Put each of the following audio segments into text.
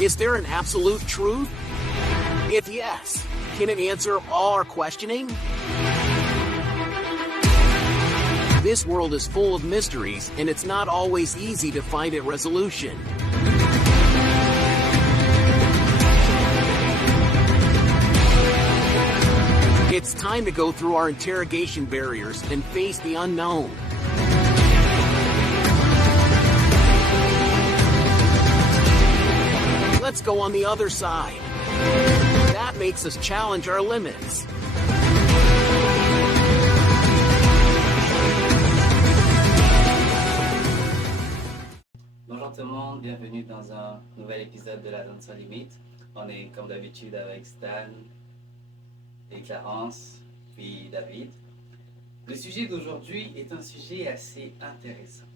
Is there an absolute truth? If yes, can it answer all our questioning? This world is full of mysteries, and it's not always easy to find a resolution. It's time to go through our interrogation barriers and face the unknown. Let's go on the other side. That makes us challenge our limits. Bonjour tout le monde, bienvenue dans un nouvel épisode de La Zone Sans Limite. On est comme d'habitude avec Stan et Clarence, puis David. Le sujet d'aujourd'hui est un sujet assez intéressant.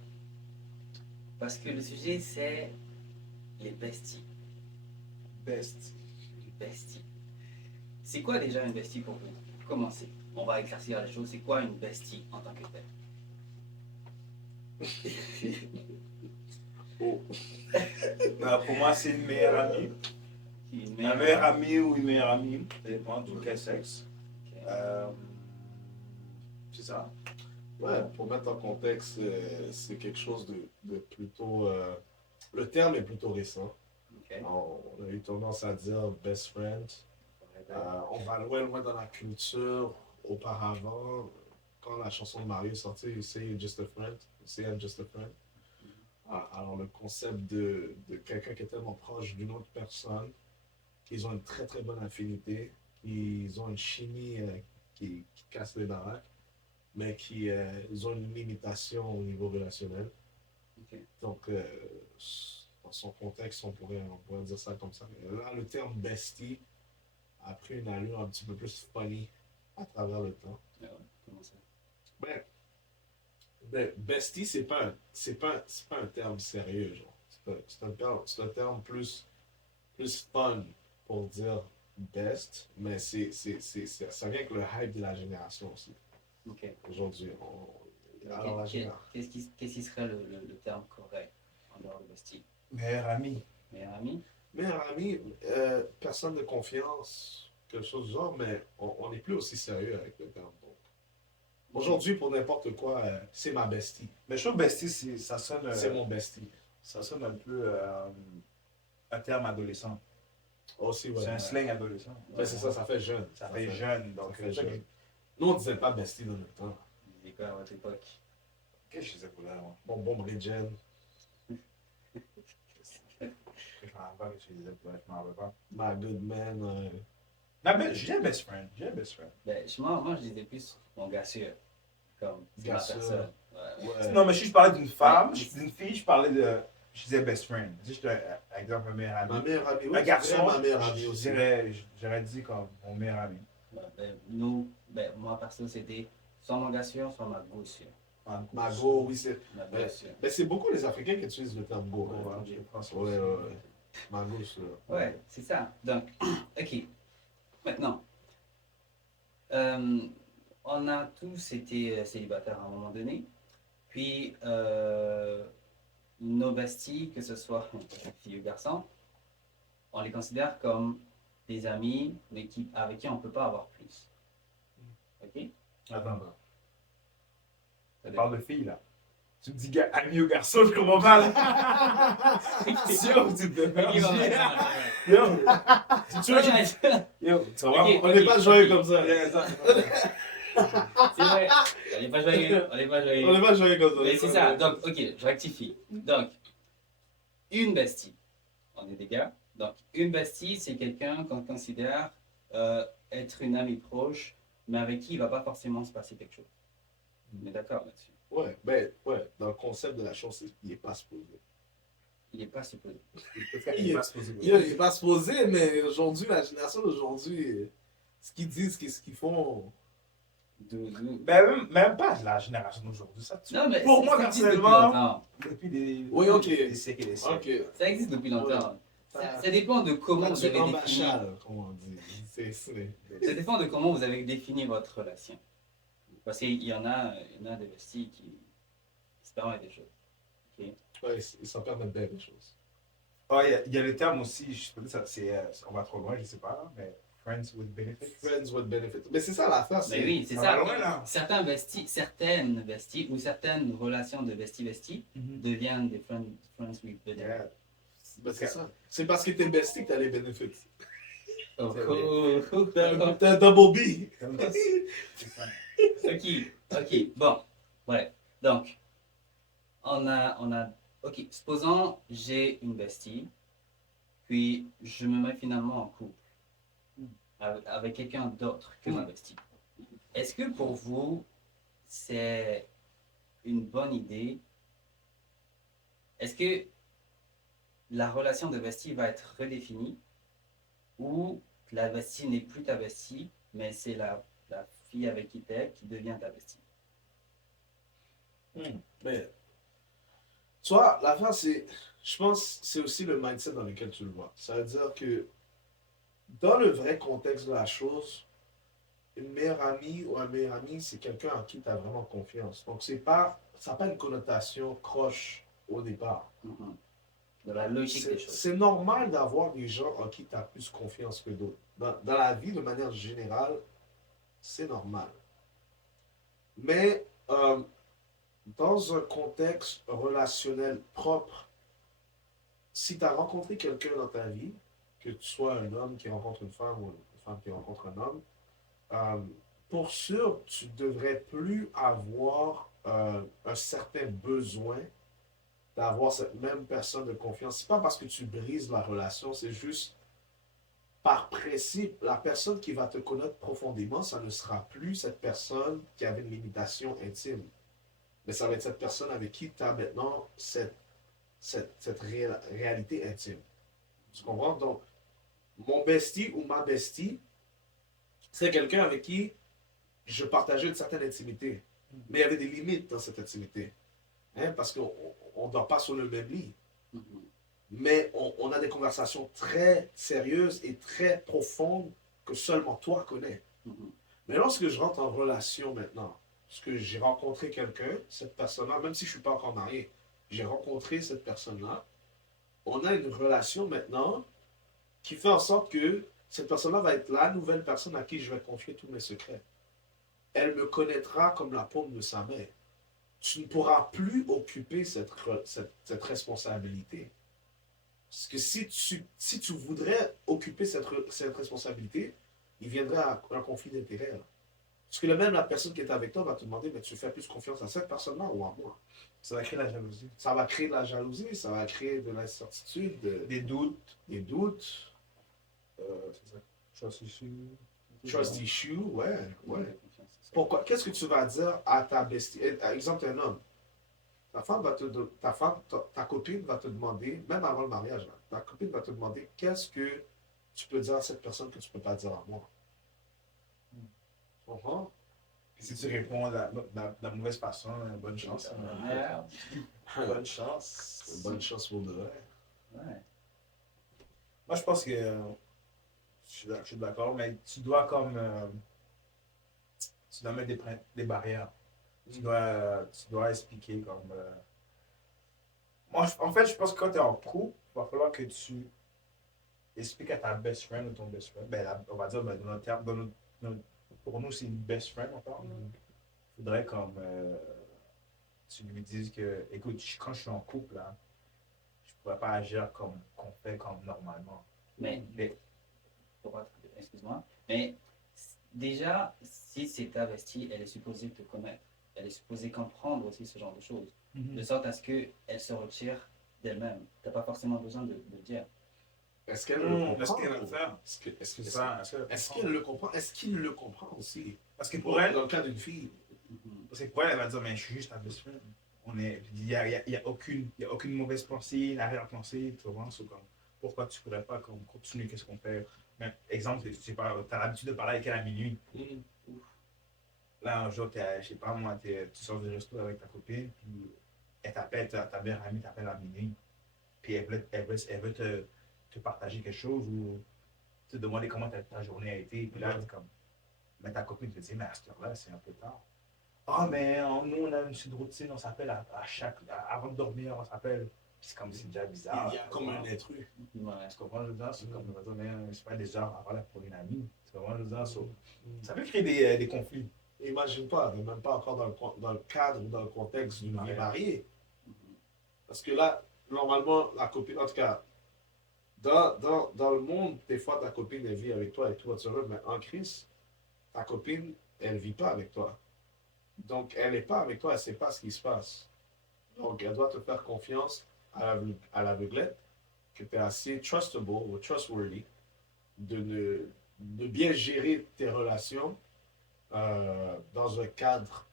Parce que le sujet c'est les besties. Bestie. C'est quoi déjà une bestie pour vous? Commencez. On va éclaircir les choses. C'est quoi une bestie en tant que telle? Oh. Pour moi, c'est une meilleure amie. Une Un meilleur ami ou une meilleure amie, ça dépend de quel sexe. Okay. C'est ça. Ouais, pour mettre en contexte, c'est quelque chose de plutôt... le terme est plutôt récent. Okay. On a eu tendance à dire best friend. On va loin dans la culture. Auparavant, quand la chanson de Mario est sortie, Say You're Just a Friend, Say I'm Just a Friend. Alors le concept de quelqu'un qui est tellement proche d'une autre personne, qu'ils ont une très très bonne affinité, qu'ils ont une chimie qui casse les baraques, mais ils ont une limitation au niveau relationnel. Okay. Donc, dans son contexte, on pourrait dire ça comme ça. Mais là, le terme bestie a pris une allure un petit peu plus funny à travers le temps. Ah ouais, comment ça? Ben, bestie, c'est pas un terme sérieux, genre. C'est un terme plus fun pour dire best, mais ça vient avec le hype de la génération aussi. Okay. Aujourd'hui, Qu'est-ce qui serait le terme correct en dehors de bestie? Meilleur ami. Meilleur ami? Meilleur ami, personne de confiance, quelque chose du genre, mais on n'est plus aussi sérieux avec le terme. Donc, aujourd'hui, pour n'importe quoi, c'est ma bestie. Mais je trouve bestie, ça sonne. C'est mon bestie. Ça sonne un peu un terme adolescent. Aussi, ouais. C'est un slang adolescent. Ben, c'est ça fait jeune. Ça fait jeune. Donc, ça fait jeune. Nous, on disait pas bestie dans notre temps. C'est quoi à votre époque? qu'est-ce que je disais pour là, moi? Bonbon Bridgen. Je me rappelle pas ce que je disais pour là, je me rappelle pas. My Good Man. J'ai un best friend. Ben, moi, je disais plus mon gars sûr. Comme, c'est ma Gars sûr. personne. Ouais. Non, mais si je parlais d'une femme, d'une fille, je disais best friend. Si j'étais, par exemple, un meilleur ami. Ma meilleure amie. Un garçon, ma meilleure amie aussi. j'aurais dit comme mon meilleur ami. Ouais, moi, perso, c'était soit mon gars sûr, soit ma go sûr. Ma go, oui, c'est. Ma go sûr. Ben, c'est beaucoup les Africains qui utilisent le terme go. Ouais, Hein. je pense aussi. Ouais. Ma go, c'est. Ouais, c'est ça. Donc, ok. Maintenant, on a tous été célibataires à un moment donné. Puis, nos besties, que ce soit filles ou garçons, on les considère comme des amis, mais avec qui on ne peut pas avoir plus. Ok? Attends. Tu parles de filles, là. Tu me dis ami ou garçon, je comprends pas, là. Sûr, tu te fais Yo, tu vois, Ok, On n'est pas joyeux comme ça. C'est vrai, on n'est pas joyeux. On n'est pas joyeux comme ça. Mais c'est ça, donc, ok, je rectifie. Donc, une bestie, on est des gars. Donc, une bestie, c'est quelqu'un qu'on considère être une amie proche, mais avec qui il ne va pas forcément se passer quelque chose. On est d'accord là-dessus? Ouais, dans le concept de la chose, il n'est pas supposé. Il n'est pas supposé. Il n'est pas supposé, mais aujourd'hui, la génération d'aujourd'hui, ce qu'ils disent, ce qu'ils font. Ben, même pas la génération d'aujourd'hui. Non, mais pour moi, ça existe personnellement, depuis longtemps. depuis Oui, ok. des siècles et des siècles. Ok. Ça existe depuis longtemps. Ouais. Ça dépend de comment Quand vous tu avez défini. embachales, comme on dit. Ça dépend de comment vous avez défini votre relation. Parce qu'il y en a des besties qui se permettent des choses. Ok? Ouais, ils s'en permettent bien des choses. Oh, il y a le terme aussi, je sais pas, on va trop loin, je sais pas, là, mais friends with benefits. Friends with benefits. Mais c'est ça l'affaire, Mais c'est. oui, c'est Ça ça. va loin, là. Certaines vesties ou certaines relations de vestie Mhm. deviennent des friends with benefits. Yeah. Ben, c'est ça. C'est parce que t'es bestie que t'as les benefits. Oh, C'est oh, oh, d'accord. T'as un double B. C'est ça. Ok, bon, ouais. Donc, ok, supposons j'ai une bestie, puis je me mets finalement en couple avec quelqu'un d'autre que ma bestie. Est-ce que pour vous, c'est une bonne idée? Est-ce que la relation de bestie va être redéfinie ou la bestie n'est plus ta bestie, mais c'est la fille avec qui t'es qui devient ta bestie? Mais, tu vois, l'affaire, c'est. Je pense que c'est aussi le mindset dans lequel tu le vois. Ça veut dire que, dans le vrai contexte de la chose, une meilleure amie ou un meilleur ami, c'est quelqu'un en qui tu as vraiment confiance. Donc, ça n'a pas une connotation croche au départ. Mhm. De la logique des choses. C'est normal d'avoir des gens en qui tu as plus confiance que d'autres. Dans la vie, de manière générale, c'est normal. Mais dans un contexte relationnel propre, si tu as rencontré quelqu'un dans ta vie, que tu sois un homme qui rencontre une femme ou une femme qui rencontre un homme, euh, pour sûr, tu devrais plus avoir un certain besoin d'avoir cette même personne de confiance. C'est pas parce que tu brises la relation, c'est juste par principe, la personne qui va te connaître profondément, ça ne sera plus cette personne qui avait une limitation intime. Mais ça va être cette personne avec qui tu as maintenant cette réalité intime. Tu comprends? Donc, mon bestie ou ma bestie, c'est quelqu'un avec qui je partageais une certaine intimité. Mais il y avait des limites dans cette intimité. Hein, parce qu'on ne dort pas sur le même lit. Mhm. Mais on a des conversations très sérieuses et très profondes que seulement toi connais. Mhm. Mais lorsque je rentre en relation maintenant, parce que j'ai rencontré quelqu'un, cette personne-là, même si je ne suis pas encore marié, j'ai rencontré cette personne-là, on a une relation maintenant qui fait en sorte que cette personne-là va être la nouvelle personne à qui je vais confier tous mes secrets. Elle me connaîtra comme la paume de sa main. Tu ne pourras plus occuper cette responsabilité. Parce que si tu voudrais occuper cette responsabilité, il viendrait à un conflit d'intérêts. Parce que même la personne qui est avec toi va te demander, mais tu fais plus confiance à cette personne-là ou à moi? Ça va créer la jalousie. Ça va créer de la jalousie, ça va créer de l'incertitude, Des doutes. des doutes, C'est ça. Trust issue. trust issue, ouais, ouais. Confiance, c'est ça. Pourquoi? Qu'est-ce que tu vas dire à ta bestie? Par exemple, un homme. Ta copine va te demander, même avant le mariage, là, ta copine va te demander qu'est-ce que tu peux dire à cette personne que tu ne peux pas dire à moi. Tu comprends? Puis si tu réponds de la mauvaise façon, bonne chance. Merde. Bonne chance. Bonne chance pour de vrai. Ouais. Moi, je pense que je suis d'accord, mais tu dois comme. Tu dois mettre des barrières. Tu dois expliquer comme. Moi, en fait, je pense que quand tu es en couple, il va falloir que tu expliques à ta best friend ou ton best friend. Ben, on va dire, ben, dans notre terme, pour nous, c'est une best friend encore. Il faudrait comme. Tu lui dises que, écoute, quand je suis en couple, là, je ne pourrais pas agir comme qu'on fait comme normalement. Mais, excuse-moi, mais déjà, si c'est ta bestie, elle est supposée te connaître. Elle est supposée comprendre aussi ce genre de choses. De sorte à ce qu'elle se retire d'elle-même. Tu n'as pas forcément besoin de le dire. Est-ce qu'elle le comprend? Est-ce qu'elle va le faire? Est-ce C'est ça. est-ce qu'elle le comprend? Est-ce qu'il le comprend aussi? Parce que pour elle, Dans le cas d'une fille. parce que pour elle, elle va dire, mais je suis juste ta best friend. Il y a aucune mauvaise pensée, l'arrière-pensée, tu vois, c'est comme, pourquoi tu pourrais pas comme, continuer, qu'est-ce qu'on fait? Mais, exemple, tu as l'habitude de parler avec elle à minuit. Là, un jour, je sais pas, moi, tu sors du resto avec ta copine, puis elle t'appelle, ta meilleure amie t'appelle à minuit, puis elle veut te partager quelque chose ou te demander comment ta journée a été, puis là, comme, mais ta copine te dit, mais à cette heure-là, c'est un peu tard. Ah, mais nous, on a une petite routine, on s'appelle avant de dormir, on s'appelle. c'est comme c'est déjà bizarre. Il y a comme un intrus. Ouais. Tu comprends, je veux dire, c'est comme, c'est pas des heures avant la pour une amie. Tu comprends, je veux dire, ça peut créer des conflits. Imagine pas, on n'est même pas encore dans le cadre, dans le contexte d'une vie mariée. Parce que là, normalement, la copine, en tout cas, dans le monde, des fois, ta copine, elle vit avec toi et tout va être heureux, mais en Christ, ta copine, elle ne vit pas avec toi. Donc, elle n'est pas avec toi, elle ne sait pas ce qui se passe. Donc, elle doit te faire confiance à l'aveuglette, que tu es assez trustable ou trustworthy, de bien gérer tes relations dans un cadre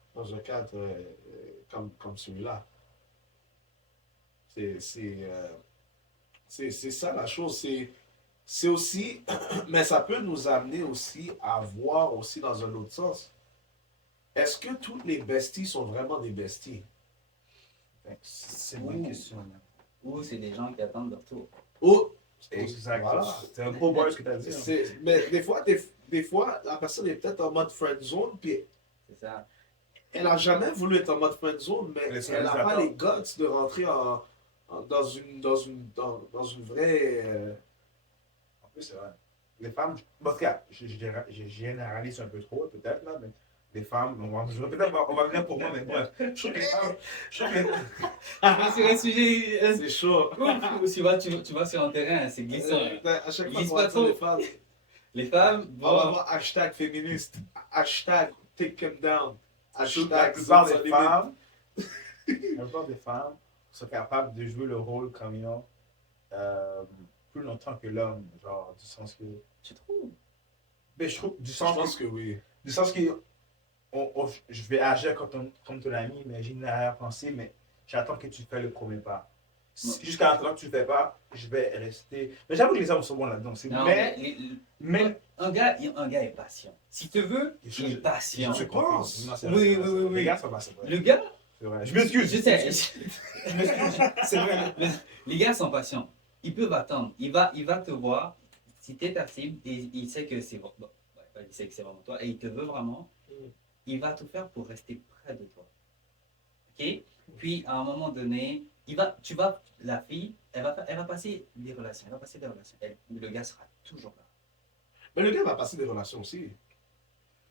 comme celui-là. C'est ça la chose. C'est aussi, mais ça peut nous amener aussi à voir aussi dans un autre sens. Est-ce que toutes les besties sont vraiment des besties? C'est une bonne question. Là. Ou c'est des gens qui attendent leur tour. Oh, Exact. voilà. C'est un gros boy ce que tu as dit. Hein. Mais des fois, la personne est peut-être en mode friend zone, puis C'est ça. elle n'a jamais voulu être en mode friend zone, mais elle n'a pas les guts de rentrer dans une vraie. En plus, c'est vrai. Les femmes, en tout cas, je généralise un peu trop, peut-être, là, mais les femmes, on va venir pour moi, mais bref. Je trouve que les femmes. Sur un sujet. C'est chaud. Ou tu vas sur un terrain, c'est glissant. À chaque fois Glisse qu'on pas va dire trop. les femmes, Les femmes, on va avoir hashtag féministe, hashtag take them down, La hashtag plupart zone des sans femmes, la plupart des femmes sont capables de jouer le rôle comme plus longtemps que l'homme, genre du sens que. tu trouves? Mais je trouve du Je sens pense que oui. du sens que je vais agir comme ton ami, mais j'ai une arrière-pensée, mais j'attends que tu fais le premier pas. Jusqu'à maintenant que tu ne le fais pas, je vais rester. Mais j'avoue que les hommes sont bons là-dedans. Non, Mais un gars est patient. Si tu veux, il est patient. Je pense. Non, c'est Oui, vrai, c'est oui, vrai. oui, Les gars, ça va, c'est vrai. Le gars, C'est vrai. Je m'excuse. je sais, Je m'excuse. C'est vrai. les gars sont patients. Ils peuvent attendre. Il va te voir. Si tu es ta cible et il sait que c'est bon, il sait que c'est vraiment toi et il te veut vraiment, il va tout faire pour rester près de toi. Ok? Puis à un moment donné, la fille, elle va passer des relations. Elle va passer des relations. Le gars sera toujours là. Mais le gars va passer des relations aussi.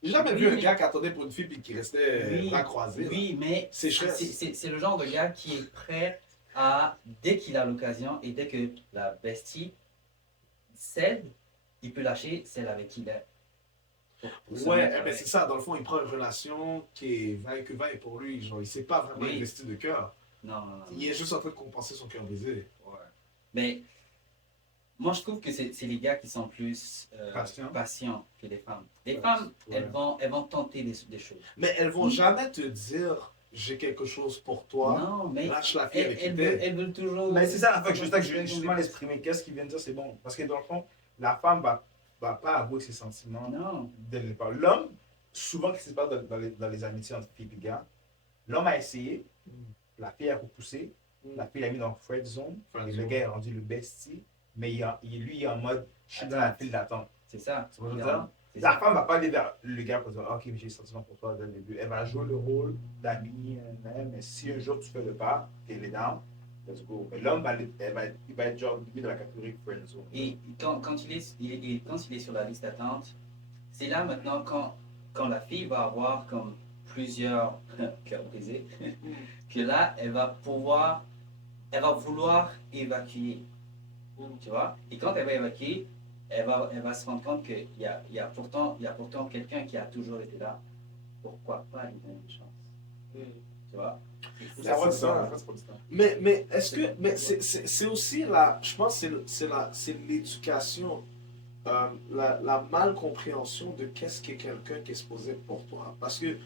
J'ai jamais vu un gars qui attendait pour une fille et qui restait bras croisés. Oui, mais C'est cher. c'est le genre de gars qui est prêt à, dès qu'il a l'occasion et dès que la bestie cède, il peut lâcher celle avec qui il est. Pour se Ouais, mettre mais avec. c'est ça. Dans le fond, il prend une relation qui est 20 que 20 pour lui. Genre, il ne s'est pas vraiment Oui. investi de cœur. Non. Il est juste en train de compenser son cœur brisé. Ouais. Mais moi, je trouve que c'est les gars qui sont plus patients que les femmes. Les femmes, ouais. elles vont tenter des choses. Mais elles vont jamais te dire j'ai quelque chose pour toi. Non, mais Lâche la fille avec qui elles t'es. veulent toujours. Mais c'est ça, en fait, je veux justement l'exprimer. Qu'est-ce qu'il vient de dire, c'est bon. Parce que dans le fond, la femme va pas avouer ses sentiments Non. dès le départ. L'homme, souvent, qui se passe dans les amitiés entre filles et gars, l'homme a essayé, la fille a repoussé, la fille l'a mis dans le friend zone, et le gars est rendu le bestie, mais lui, il est en mode, je suis dans la file d'attente. C'est ça. Tu vois ce que je veux dire? C'est La ça. femme va pas aller vers le gars pour dire, ok, j'ai des sentiments pour toi dès le début. Elle va jouer le rôle d'amie, mais si un jour tu fais le pas, qu'elle est down, let's go. Mais l'homme, il va être genre lui dans la catégorie friend zone. Et quand il est sur la liste d'attente, c'est là maintenant quand la fille va avoir comme plusieurs cœurs brisés, que là, elle va vouloir évacuer. Tu vois? Et quand elle va évacuer, elle va se rendre compte qu'il y a pourtant quelqu'un qui a toujours été là. Pourquoi pas lui donner une chance? Tu vois? Ça va du ça. temps, ça prend du temps. Mais est-ce que. Mais c'est aussi la. Je pense que c'est l'éducation, la malcompréhension de qu'est-ce que quelqu'un qui est supposé être pour toi. Parce que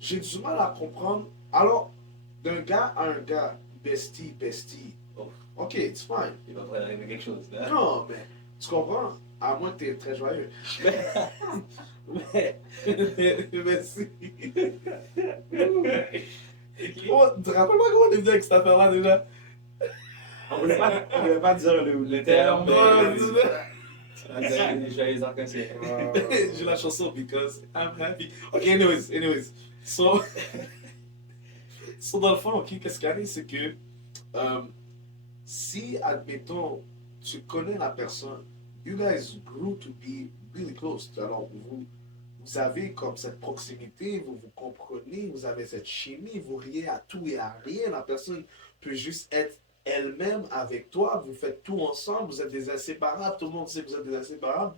j'ai du mal à comprendre. Alors, d'un gars à un gars, bestie. Oh. Ok, it's fine. Il va vraiment arriver quelque chose. Là. Non, mais tu comprends? À moins que tu es très joyeux. Mais si. Oh, tu te rappelles pas comment on est venu avec cette affaire-là déjà? On voulait pas dire le terme, terme, mais- Les joyeux arcs-en-ciel. J'ai la chanson because I'm happy. Ok, anyways. So dans le fond, ok, qu'est-ce qui arrive, c'est que si, admettons, tu connais la personne, you guys grew to be really close. Alors, vous avez comme cette proximité, vous vous comprenez, vous avez cette chimie, vous riez à tout et à rien. La personne peut juste être elle-même avec toi, vous faites tout ensemble, vous êtes des inséparables, tout le monde sait que vous êtes des inséparables.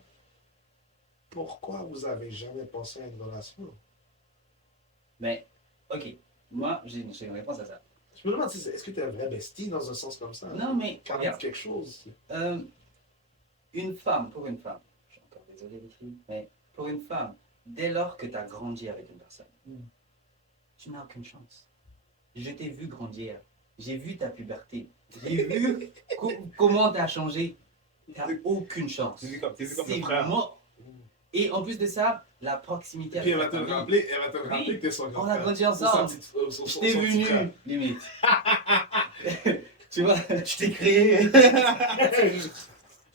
Pourquoi vous avez jamais pensé à une relation? Mais, ok, moi, j'ai une réponse à ça. Je me demande, est-ce que tu es un vrai bestie dans un sens comme ça? Non, mais, Quand même regarde, quelque chose. une femme, pour une femme, je suis encore désolé les filles, mais pour une femme, dès lors que tu as grandi avec une personne, tu n'as aucune chance. Je t'ai vu grandir, j'ai vu ta puberté, j'ai vu comment tu as changé. Tu n'as aucune chance. T'es vu comme C'est le frère. mort. Et en plus de ça, la proximité Puis avec elle ta va famille. te rappeler Oui, que t'es son on grand-père. a grandi Ou son ensemble. petit- Je son t'ai petit frère. vu nu, limite. Tu vois, je t'ai créé.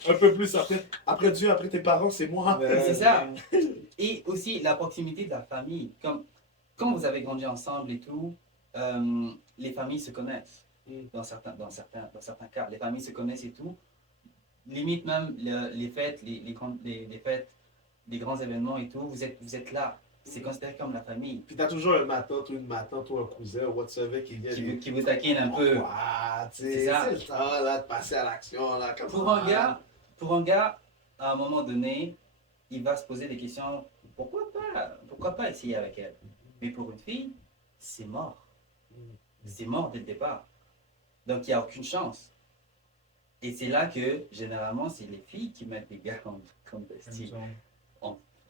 Un peu plus après Dieu, après tes parents, c'est moi. C'est ça. Et aussi la proximité de la famille. Comme quand vous avez grandi ensemble et tout, les familles se connaissent. Dans certains cas, les familles se connaissent et tout. Limite même les fêtes, les fêtes, les grands événements et tout, vous êtes là. C'est considéré comme la famille Puis t'as toujours un matin, ou une matin, ou un cousin, ou whatsoever qui vient. qui vous taquine un peu. C'est ça. le temps là, de passer à l'action. Là, comme Pour un gars, à un moment donné, il va se poser des questions. Pourquoi pas essayer avec elle? Mais pour une fille, c'est mort. C'est mort dès le départ. Donc, il n'y a aucune chance. Et c'est là que, généralement, c'est les filles qui mettent les gars comme bestie,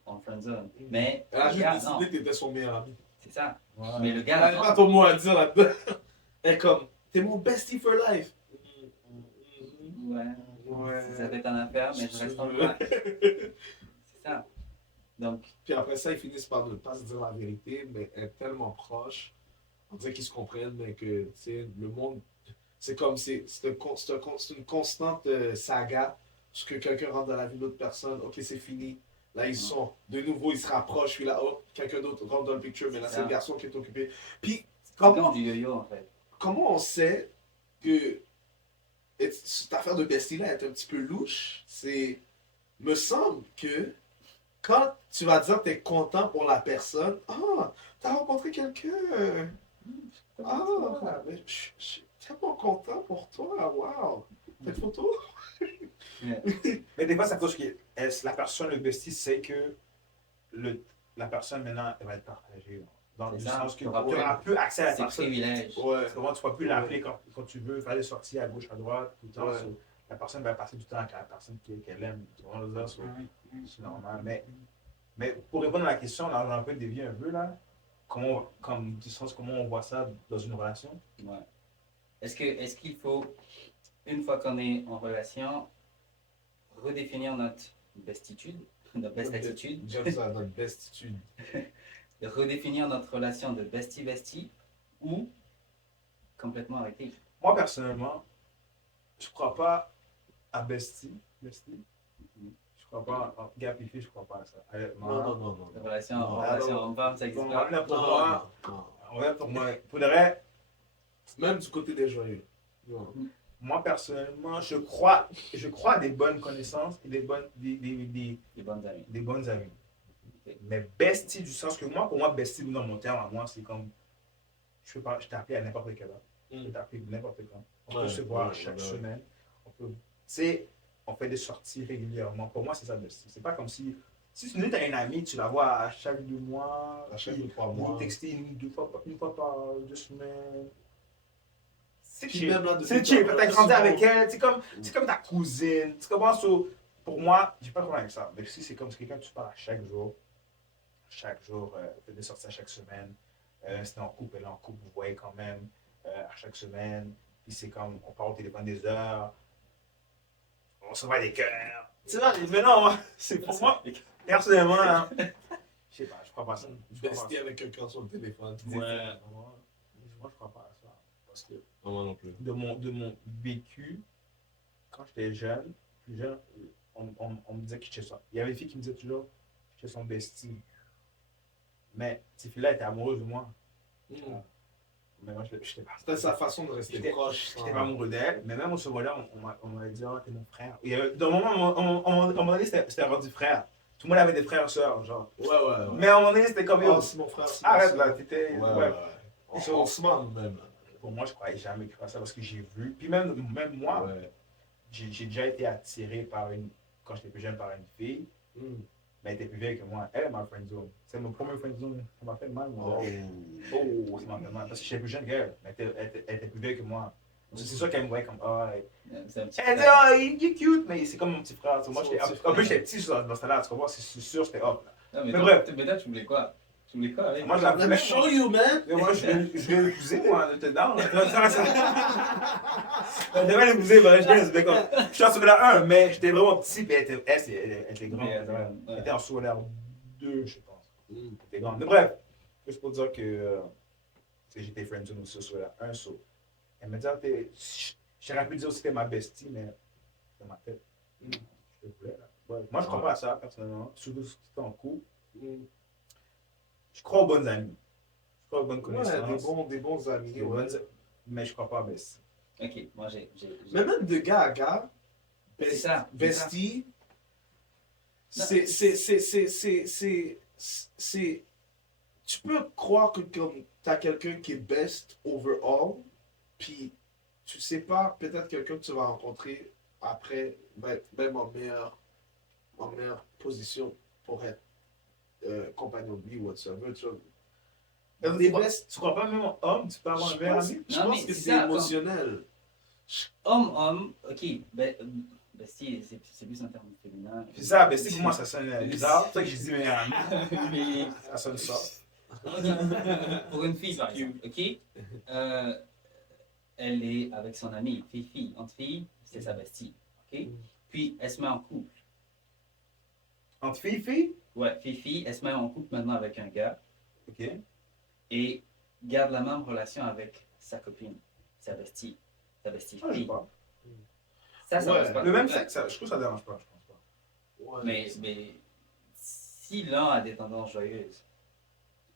en friendzone. Mais, Elle a le juste gars, décidé non, que t'étais son meilleur ami. c'est ça. Ouais. Mais le Elle gars, n'avait pas non. ton mot à dire là-dedans. Elle est comme, t'es mon bestie for life. Ouais, Ouais. ça fait ton affaire, mais je reste en Ouais. coin. C'est ça. Donc, Puis après ça, ils finissent par ne pas se dire la vérité, mais être tellement proches, on dirait qu'ils se comprennent, mais que, tu sais, le monde, c'est comme, c'est une constante saga, parce que quelqu'un rentre dans la vie d'autre personne, ok, c'est fini. Là, ils sont, de nouveau, ils se rapprochent, puis là, oh, quelqu'un d'autre rentre dans le picture, mais là, C'est c'est le ça. garçon qui est occupé. Puis, c'est comme comment, du yo-yo, en fait. comment on sait que cette affaire de bestie-là est un petit peu louche? C'est, me semble que quand tu vas dire que tu es content pour la personne, ah, t'as rencontré quelqu'un. Ah, mais je suis tellement content pour toi. Wow. Cette photo? Mais des fois, ça cause que la personne, le bestie, sait que la personne, maintenant, elle va être partagée. Dans le C'est ça. sens que tu T'auras n'auras plus accès à la C'est personne. privilège. Ouais. Comment tu ne vas plus l'appeler quand tu veux, faire des sorties à gauche, à droite, tout le temps. Ouais. So, la personne va passer du temps avec la personne qu'elle aime. Tu vois, là, so, c'est normal. Mais pour répondre à la question, là, on a un peu dévié un peu, là. Du sens, comment on voit ça dans une relation? Ouais. Est-ce qu'il faut, une fois qu'on est en relation, redéfinir notre bestitude, notre best attitude, J'aime ça, notre bestitude. redéfinir notre relation de bestie-bestie ou complètement arrêter? Moi, personnellement, je ne crois pas à bestie. Je crois pas en gap et fille, je crois pas à ça. La relation, Non, relation non. homme-femme, ça existe Pour pas. moi, pour moi, pour de vrai, Même du côté des joyeux. Non. moi personnellement, je crois à des bonnes connaissances et des bonnes Les bonnes amies. des bonnes amies. Mais bestie du sens que moi, pour moi, bestie dans mon terme à moi, c'est comme je t'ai appelé à n'importe quelle heure. Je peux t'appeler n'importe quand. On peut se voir chaque semaine. Tu sais, on fait des sorties régulièrement. Pour moi, c'est ça, bestie. C'est pas comme si tu dis que tu as une amie, tu la vois à chaque 2 mois, À chaque puis 2-3 vous mois. textez une fois par 2 semaines. C'est Puis chill. même là, depuis C'est chill. ton T'as grandi relation- avec elle. C'est comme ta cousine. Tu commences pour moi, j'ai pas de problème avec ça. Mais si c'est comme quelqu'un que tu parles à chaque jour, fait des sorties à chaque semaine. Si t'es en couple, elle est en couple, vous voyez quand même à chaque semaine. Puis c'est comme, on parle au téléphone des heures. On se voit des cœurs. Tu vois, mais non, c'est pour moi, personnellement, hein, je sais pas, je crois pas à ça. Je crois pas à Bestie avec quelqu'un sur le téléphone. ça. Ouais, moi, je crois pas à ça. Parce que Non, moi non plus. de mon vécu, quand j'étais jeune, plus jeune, on me disait que j'étais ça. Il y avait des filles qui me disaient toujours que j'étais son bestie. Mais ces filles-là étaient amoureuses de moi. Mais moi, j'étais pas. C'était sa façon de rester J'étais- proche. J'étais pas amoureux d'elle, mais même au secondaire, on m'avait dit, oh, t'es mon frère. Et d'un moment, à un moment donné, c'était rendu frère. Tout le monde avait des frères et sœurs, genre. Ouais, ouais, ouais. Mais à un moment donné, c'était comme, yo, Oh, c'est mon frère. c'est arrête mon là, frère. t'étais. Ouais, Ouais. ouais. On se ment même. Pour moi, je croyais jamais cru à ça parce que j'ai vu. Puis même moi, Ouais. j'ai déjà été attiré quand j'étais plus jeune, par une fille. Hmm. Mais elle était plus vieille que moi. Elle m'a friendzone. C'est mon premier friendzone. Ça m'a fait mal, moi. Oh. Oh, ça m'a fait mal. Parce que j'étais plus jeune qu'elle. Mais elle était plus vieille que moi. C'est sûr qu'elle me voyait comme, ah, C'est un petit elle dit, frère. ah, il est cute, mais c'est comme mon petit frère. Moi, C'est j'étais, mon petit en plus, frère. j'étais petit dans ce temps-là, tu comprends? C'est sûr, j'étais hop. Non, Mais toi, bref. Mais toi, tu voulais quoi? Tu voulais quoi avec? Moi, je la Let me show you, man! Mais moi, je vais l'épouser, moi, de dedans. Elle devait l'épouser, mais je suis en secondaire 1, mais j'étais vraiment petit, puis elle était grande. Mais, Elle était en secondaire 2, je pense. Hmm. Elle était grande. Mais bref, juste pour dire que j'étais friendzone aussi au secondaire 1, so. Elle m'a dit, ah, j'aurais pu dire aussi que c'était ma bestie, mais dans ma tête, je le voulais. Là. Ouais. Moi, je crois pas à ça, personnellement. Surtout si c'était en cours. Hmm. Je crois aux bonnes amies. Je crois aux bonnes Ouais, connaissances. des bons amis. Des Ouais. bonnes- Mais je crois pas à bestie. Ok, moi Mais même de gars à gars, C'est ça. bestie, Non. c'est. Tu peux croire que comme t'as quelqu'un qui est best overall, puis tu sais pas, peut-être quelqu'un que tu vas rencontrer après, même en meilleure position pour être compagnon de vie ou whatsoever. Tu vois. Des best, Tu crois pas même en homme, tu peux avoir un je meilleur pense, ami? je Non, pense mais que c'est c'est ça, émotionnel. Homme, ok, bestie, c'est plus un terme féminin. C'est ça, mais c'est pour moi ça sonne bizarre. C'est ça que j'ai dit meilleur ami. Mais, Ça sonne ça. ok, pour une fille, par exemple, ok, elle est avec son amie, fille, entre filles, c'est sa bestie, ok? Puis, elle se met en couple. Entre fille? Ouais, fille, elle se met en couple maintenant avec un gars Ok. et garde la même relation avec sa copine, sa bestie Ah, je sais fille. pas. Ça Ouais. reste pas Le même correct. sexe, je trouve que ça dérange pas, je pense pas. Ouais. Mais si l'un a des tendances joyeuses,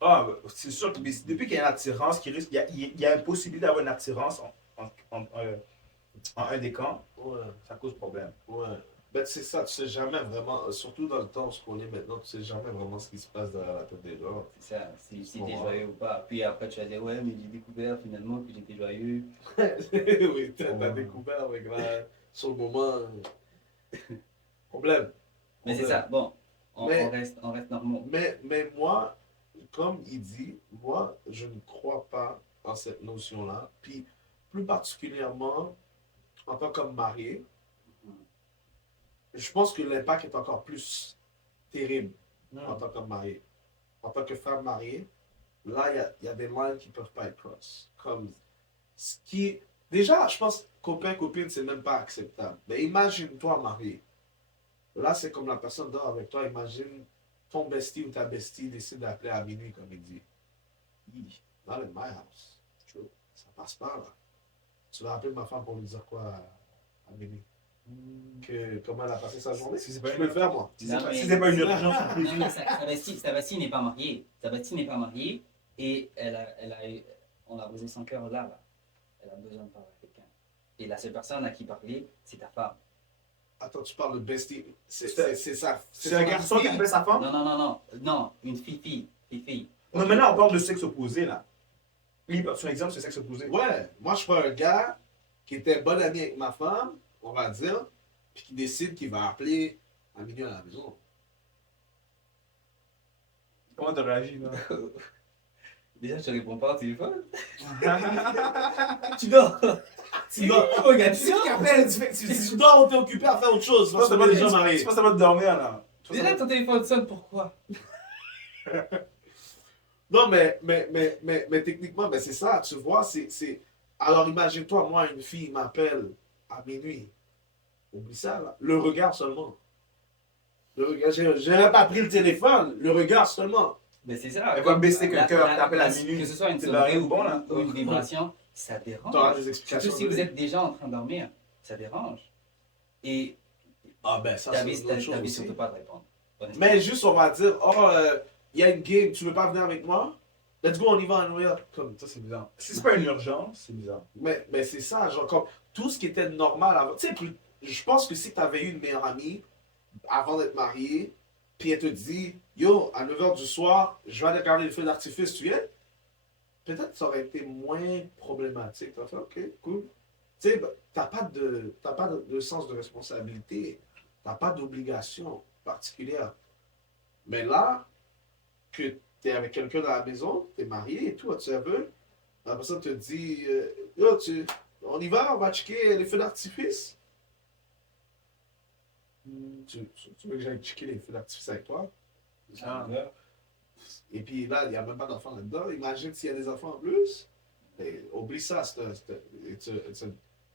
Ah, c'est sûr que depuis qu'il y a une attirance qui risque, il y a une possibilité d'avoir une attirance en un des camps, Ouais. ça cause problème. Ouais. Ben, c'est ça, tu sais jamais vraiment, surtout dans le temps où on est maintenant, tu sais jamais vraiment ce qui se passe derrière la tête des gens. c'est ça, si Bon, t'es ouais. joyeux ou pas. Puis après, tu vas dire, ouais, mais j'ai découvert finalement que j'étais joyeux. Oui, t'as Ouais. découvert avec sur le moment. Problème. Mais c'est Problème. ça, bon, Mais- on reste normaux. Mais moi, comme il dit, moi, je ne crois pas en cette notion-là. Puis, plus particulièrement, en tant que marié, je pense que l'impact est encore plus terrible en tant que marié. En tant que femme mariée, là, il y a des lignes qui ne peuvent pas être cross. Comme ce qui. Déjà, je pense copain, copine, c'est même pas acceptable. Mais imagine-toi marié. Là, c'est comme la personne dort avec toi. Imagine ton bestie ou ta bestie décide d'appeler à minuit, comme il dit. Not in my house. Ça passe pas, là. Tu vas appeler ma femme pour lui dire quoi à minuit? Comment elle a passé sa journée? Si c'est pas Je une- peux le faire, moi. Si c'est Non, pas, mais- si c'est pas une urgence, Non, mais sa bestie n'est pas mariée. Sa bestie n'est pas mariée et on a brisé son cœur là. Elle a besoin de parler à quelqu'un. Et la seule personne à qui parler, c'est ta femme. Attends, tu parles de bestie. C'est ça. c'est un garçon qui appelle sa femme? Non, une fille. Non, maintenant on parle de sexe opposé là. Lui, son exemple, c'est sexe opposé. Ouais, moi je suis pas un gars qui était bon ami avec ma femme, on va dire, puis qui décide qu'il va appeler à minuit à la maison. Comment t'as réagi là? Déjà, je te réponds pas au téléphone. Tu dors! Tu dors! Regarde C'est qui appelle? Tu dors, on t'est occupé à faire autre chose. Moi, je suis déjà marié. Tu penses que ça va te dormir là? Déjà, ton téléphone sonne, pourquoi? Non, mais techniquement, ben, c'est ça, tu vois, c'est... Alors imagine-toi, moi, une fille m'appelle à minuit. Oublie ça, là. Le regard seulement. Le regard, j'ai même pas pris le téléphone, le regard seulement. Mais c'est ça. Elle va baisser quelqu'un, t'appelles à Que minuit. ce soit une C'est sonnerie ou, bon, là. ou une vibration, ça dérange. T'auras des explications. Surtout si vous êtes déjà en train de dormir, ça dérange. Et Ah ben, ça, t'as c'est vu autre chose aussi. surtout pas de répondre. honnêtement. Mais juste, on va dire, oh, il y a une game, tu veux pas venir avec moi? let's go, on y va à New York. Comme ça, c'est bizarre. Si c'est pas une urgence, c'est bizarre. Mais c'est ça, genre, comme tout ce qui était normal avant. Tu sais, je pense que si tu avais eu une meilleure amie avant d'être marié, puis elle te dit, yo, à 9h du soir, je vais aller regarder le feu d'artifice, tu viens? Peut-être que ça aurait été moins problématique. Tu as fait, ok, cool. Tu sais, t'as pas de sens de responsabilité. T'as pas d'obligation particulière. Mais là, que tu es avec quelqu'un dans la maison, tu es marié et tout, tu veux, la personne te dit, yo, on y va, on va checker les feux d'artifice. Tu veux que j'aille checker les feux d'artifice avec toi? Ah. Et puis là, il n'y a même pas d'enfants là-dedans. Imagine s'il y a des enfants en plus. Et oublie ça,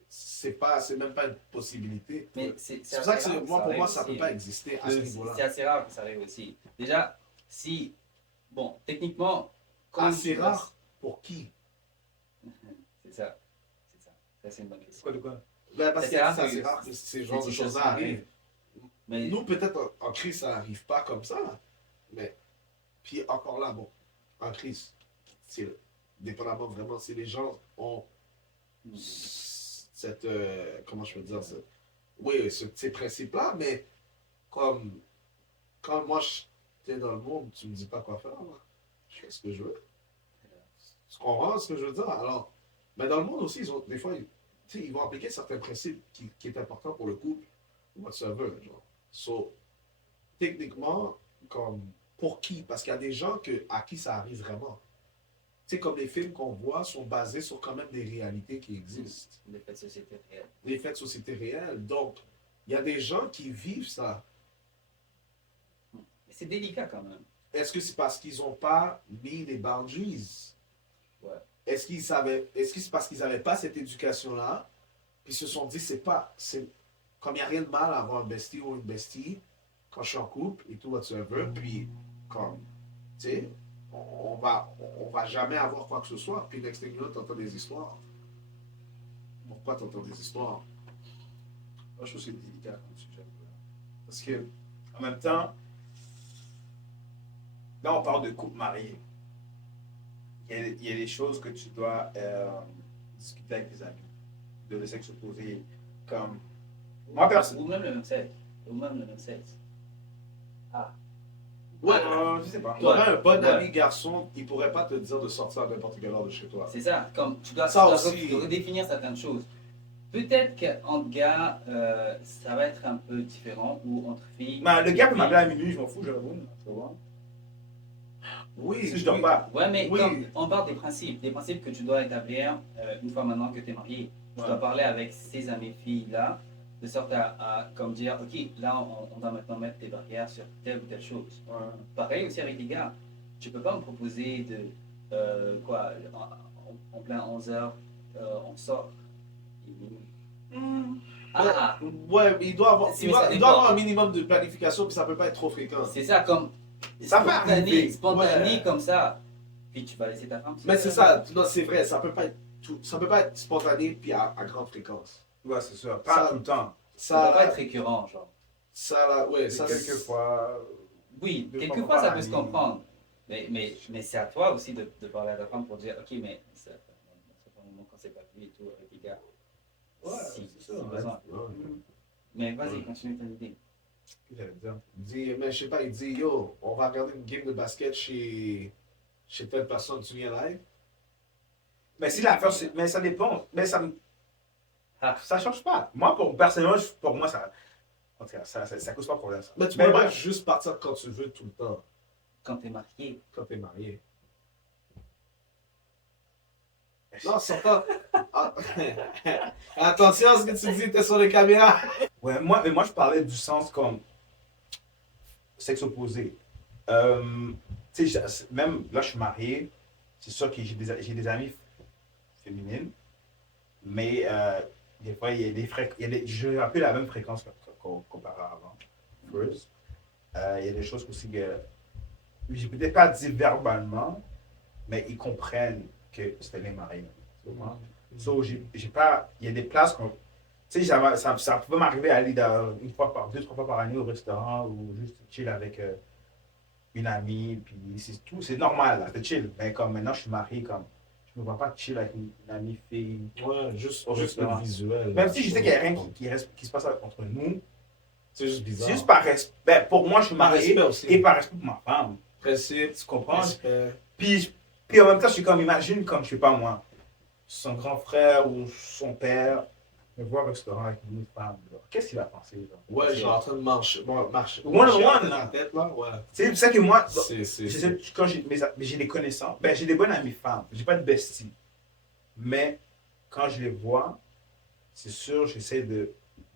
c'est même pas une possibilité. Mais C'est pour ça que pour moi, ça ne peut pas exister à ce niveau-là. C'est assez rare que ça arrive aussi. Déjà, si, bon, techniquement, Assez rare pour qui? C'est ça. C'est ça. Ça, c'est une bonne question. Quoi de quoi? Ben, parce que C'est rare c'est assez que rare que ces genres de ces choses choses arrivent. Mais Nous, peut-être en crise, ça n'arrive pas comme ça. Mais, puis encore là, bon, en crise, c'est dépendamment vraiment si les gens ont cette, comment je peux dire ça? Oui, ces principes-là, mais comme, quand moi, j'étais dans le monde, tu me dis pas quoi faire, moi. Je fais ce que je veux. Tu comprends ce que je veux dire? Alors, mais dans le monde aussi, des fois, ils vont appliquer certains principes qui est important pour le couple, whatsoever, genre. So, techniquement, comme, pour qui? Parce qu'il y a des gens à qui ça arrive vraiment. Tu sais, comme les films qu'on voit sont basés sur quand même des réalités qui existent. des faits de société réels. Des faits de société réels. Donc, il y a des gens qui vivent ça. Mais c'est délicat quand même. Est-ce que c'est parce qu'ils n'ont pas mis les boundaries? Ouais. Est-ce que c'est parce qu'ils n'avaient pas cette éducation-là, puis ils se sont dit, comme il n'y a rien de mal à avoir un bestie ou une bestie, quand je suis en couple et tout, whatsoever, puis comme, tu sais, on va jamais avoir quoi que ce soit, puis next thing you know, t'entends des histoires. Pourquoi t'entends des histoires? Moi, je trouve que c'est délicat comme sujet. Parce que, en même temps, là, on parle de couple marié. Il y a des choses que tu dois discuter avec tes amis, de le sexe opposé. Comme, moi, Ou même le même sexe. Ou même le même sexe. Ouais, je sais pas. tu aurais un bon Ouais. ami garçon, il pourrait pas te dire de sortir à n'importe quelle heure de chez toi. C'est ça. Comme tu dois, Ça tu dois aussi. redéfinir certaines choses. Peut-être qu'entre gars, ça va être un peu différent, ou entre filles. Mais le gars peut filles- m'appeler à minuit, je m'en fous, je réponds. Tu vois? Oui, Si je dors pas. Ouais, mais Oui. comme on parle des principes que tu dois établir une fois maintenant que tu es marié. Tu Ouais. dois parler avec ces amies filles-là, de sorte comme dire, ok, là on doit maintenant mettre des barrières sur telle ou telle chose. Ouais. Pareil aussi avec les gars. Tu peux pas me proposer de, quoi, en plein 11h, on sort. Ah, Ouais, mais il doit avoir, Si, il mais doit, ça il doit dépend. avoir un minimum de planification, puis ça peut pas être trop fréquent. c'est ça, comme Ça peut arriver. spontané Ouais. comme ça. Puis tu vas laisser ta femme. Mais c'est ça, non, c'est vrai, ça peut pas être ça peut pas être spontané puis à grande fréquence. Ouais, c'est sûr. Pas Ça- tout le temps. Ça va pas être Ça, récurrent, genre. ouais, C'est ça quelques fois. Oui, Deux fois quelquefois par ça peut se année. comprendre. Mais c'est à toi aussi de parler à ta femme pour dire, ok, mais ça fait un moment qu'on s'est pas vu et tout avec les gars. Ouais, si, c'est si ça. besoin. Ouais. Mais vas-y, continue ton idée. Qu'est-ce que j'allais dire? Il dit, mais je sais pas, il dit, yo, on va regarder une game de basket chez telle personne, tu viens live? Mais si l'affaire, mais ça dépend. Mais Ah. ça change pas. Moi, personnellement, pour moi, ça. En tout cas, ça cause pas de problème. Ça. Mais tu Mais peux pas bref. juste partir quand tu veux tout le temps, Quand t'es marié. quand t'es marié. Non, sortant. Ah. Attention à ce que tu dis, t'es sur les caméras. Ouais, mais moi, je parlais du sens comme sexe opposé. Tu sais, même là, je suis marié. C'est sûr que j'ai des amies féminines. Mais des fois, il y a des fréquences. J'ai un peu la même fréquence qu'auparavant. First. Il y a des choses aussi que j'ai peut-être pas dit verbalement, mais ils comprennent que c'était mes maris. Tu vois? So, j'ai pas. Il y a des places qu'on. Tu sais, ça pouvait m'arriver à aller 2-3 fois par année au restaurant ou juste chill avec une amie, puis c'est tout, c'est normal, là, c'est chill. Mais comme maintenant, je suis marié, comme, je me vois pas chill avec une amie fille. Ouais, juste Au le restaurant. visuel. Même si je sais qu'il n'y a rien qui se passe entre nous, C'est juste bizarre. c'est juste par respect. Ben, pour moi, je suis Par marié respect aussi. et par respect pour ma femme. Principe, Tu comprends? respect. Puis en même temps, je suis comme, imagine, comme, je sais pas moi, son grand frère ou son père me voit au restaurant avec une autre femme. Là. Qu'est-ce qu'il va penser? Là? Ouais, genre en train de marcher. Bon, marcher. One on marcher one, dans là. la tête, là, ouais. C'est pour ça que moi, C'est. je sais, quand j'ai des connaissances, ben, j'ai des bonnes amies femmes. J'ai pas de besties. Mais quand je les vois, c'est sûr, j'essaie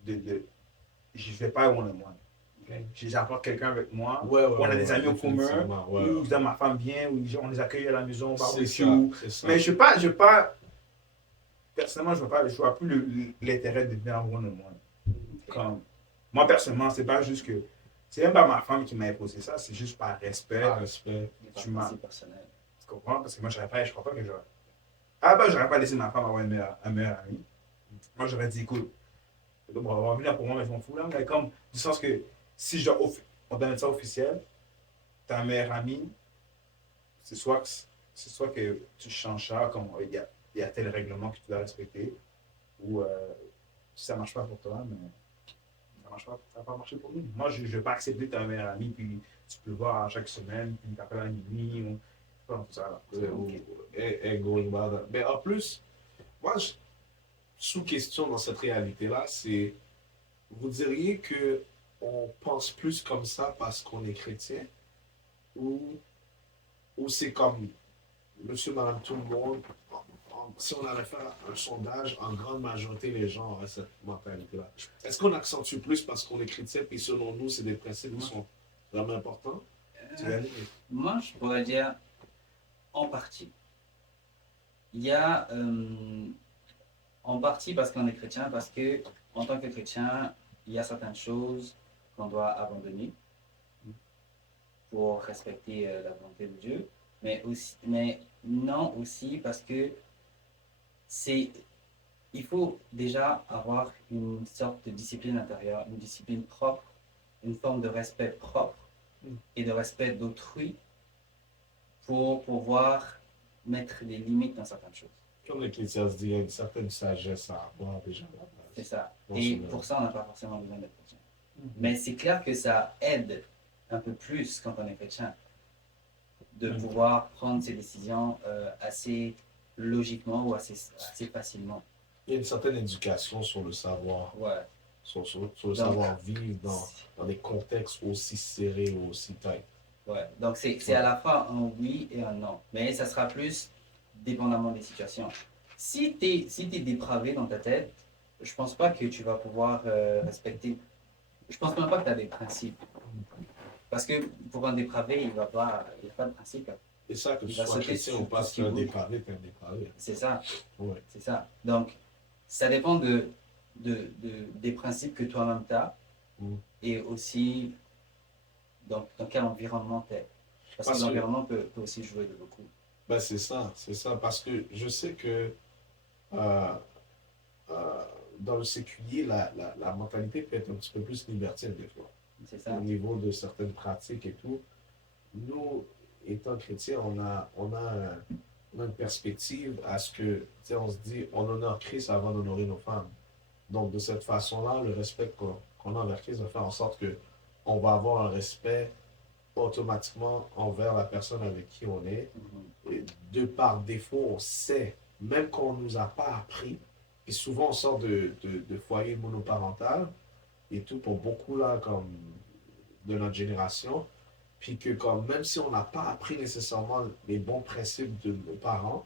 je ne vais pas one on one. Okay? J'apporte quelqu'un avec moi. Ouais, ouais, On a des amis en commun. effectivement, ouais. Ou dans ma femme vient, ou on les accueille à la maison, au C'est barbecue. ça, c'est ça. Mais personnellement, je vois plus l'intérêt de venir en one on one. Comme, moi, personnellement, c'est pas juste que. C'est même pas ma femme qui m'a imposé ça, c'est juste par respect. Par respect. Tu m'as personnel. Tu comprends? Parce que moi, je crois pas que j'aurais. Ah, ben, j'aurais pas laissé ma femme avoir un meilleur ami. Moi, j'aurais dit, écoute, bon, on va venir pour moi, mais je m'en fous là. Mais comme, du sens que si je dois, on donne ça officiel, ta meilleure amie, c'est soit que tu changes ça, comme il y a tel règlement que tu dois respecter, ou si ça ne marche pas pour toi, mais ça va pas marcher pour nous. Moi, je ne vais pas accepter ta meilleure amie, puis tu peux le voir chaque semaine, puis tu t'appelles à minuit, ou pas tout ça. Là. Going bad. Mais en plus, moi, sous question dans cette réalité-là, c'est, vous diriez que on pense plus comme ça parce qu'on est chrétien, ou c'est comme monsieur, madame, tout le monde, si on allait faire un sondage, en grande majorité, les gens auraient cette mentalité-là. Est-ce qu'on accentue plus parce qu'on est chrétien, puis selon nous, c'est des principes qui sont vraiment importants? Moi, je pourrais dire en partie. Il y a en partie parce qu'on est chrétien, parce que en tant que chrétien, il y a certaines choses qu'on doit abandonner pour respecter la volonté de Dieu, mais non aussi parce que il faut déjà avoir une sorte de discipline intérieure, une discipline propre, une forme de respect propre et de respect d'autrui pour pouvoir mettre des limites dans certaines choses. Comme l'Ecclésiaste dit, il y a une certaine sagesse à avoir déjà. C'est ça. Bon, Et c'est pour ça, on n'a pas forcément besoin d'être chrétien. Mais c'est clair que ça aide un peu plus quand on est chrétien de pouvoir prendre ses décisions assez logiquement ou assez facilement. Il y a une certaine éducation sur le savoir, Ouais. sur le savoir-vivre dans des contextes aussi serrés ou aussi tight. Ouais. Donc c'est à la fois un oui et un non. Mais ça sera plus dépendamment des situations. Si tu es dépravé dans ta tête, je pense pas que tu vas pouvoir respecter. Je pense même pas que tu as des principes. Parce que pour un dépravé, il n'y a pas de principe. Et ça, que tu Il va sois sauter chrétien sur ou pas, tout ce c'est qu'il un veut. dépravé, t'es un dépravé. C'est ça. Ouais. C'est ça. Donc, ça dépend des principes que toi-même tu as et aussi dans quel environnement tu es. Parce que l'environnement peut aussi jouer de beaucoup. Ben c'est ça, parce que je sais que euh, dans le séculier, la mentalité peut être un petit peu plus libertine des fois. C'est ça. Au niveau de certaines pratiques et tout. Nous, étant chrétiens, on a une perspective à ce que, tu sais, on se dit, on honore Christ avant d'honorer nos femmes. Donc, de cette façon-là, le respect qu'on a envers Christ va faire en sorte que on va avoir un respect automatiquement envers la personne avec qui on est. Et de par défaut, on sait, même qu'on ne nous a pas appris, et souvent on sort de foyers monoparental et tout, pour beaucoup là, comme de notre génération, puis que comme même si on n'a pas appris nécessairement les bons principes de nos parents,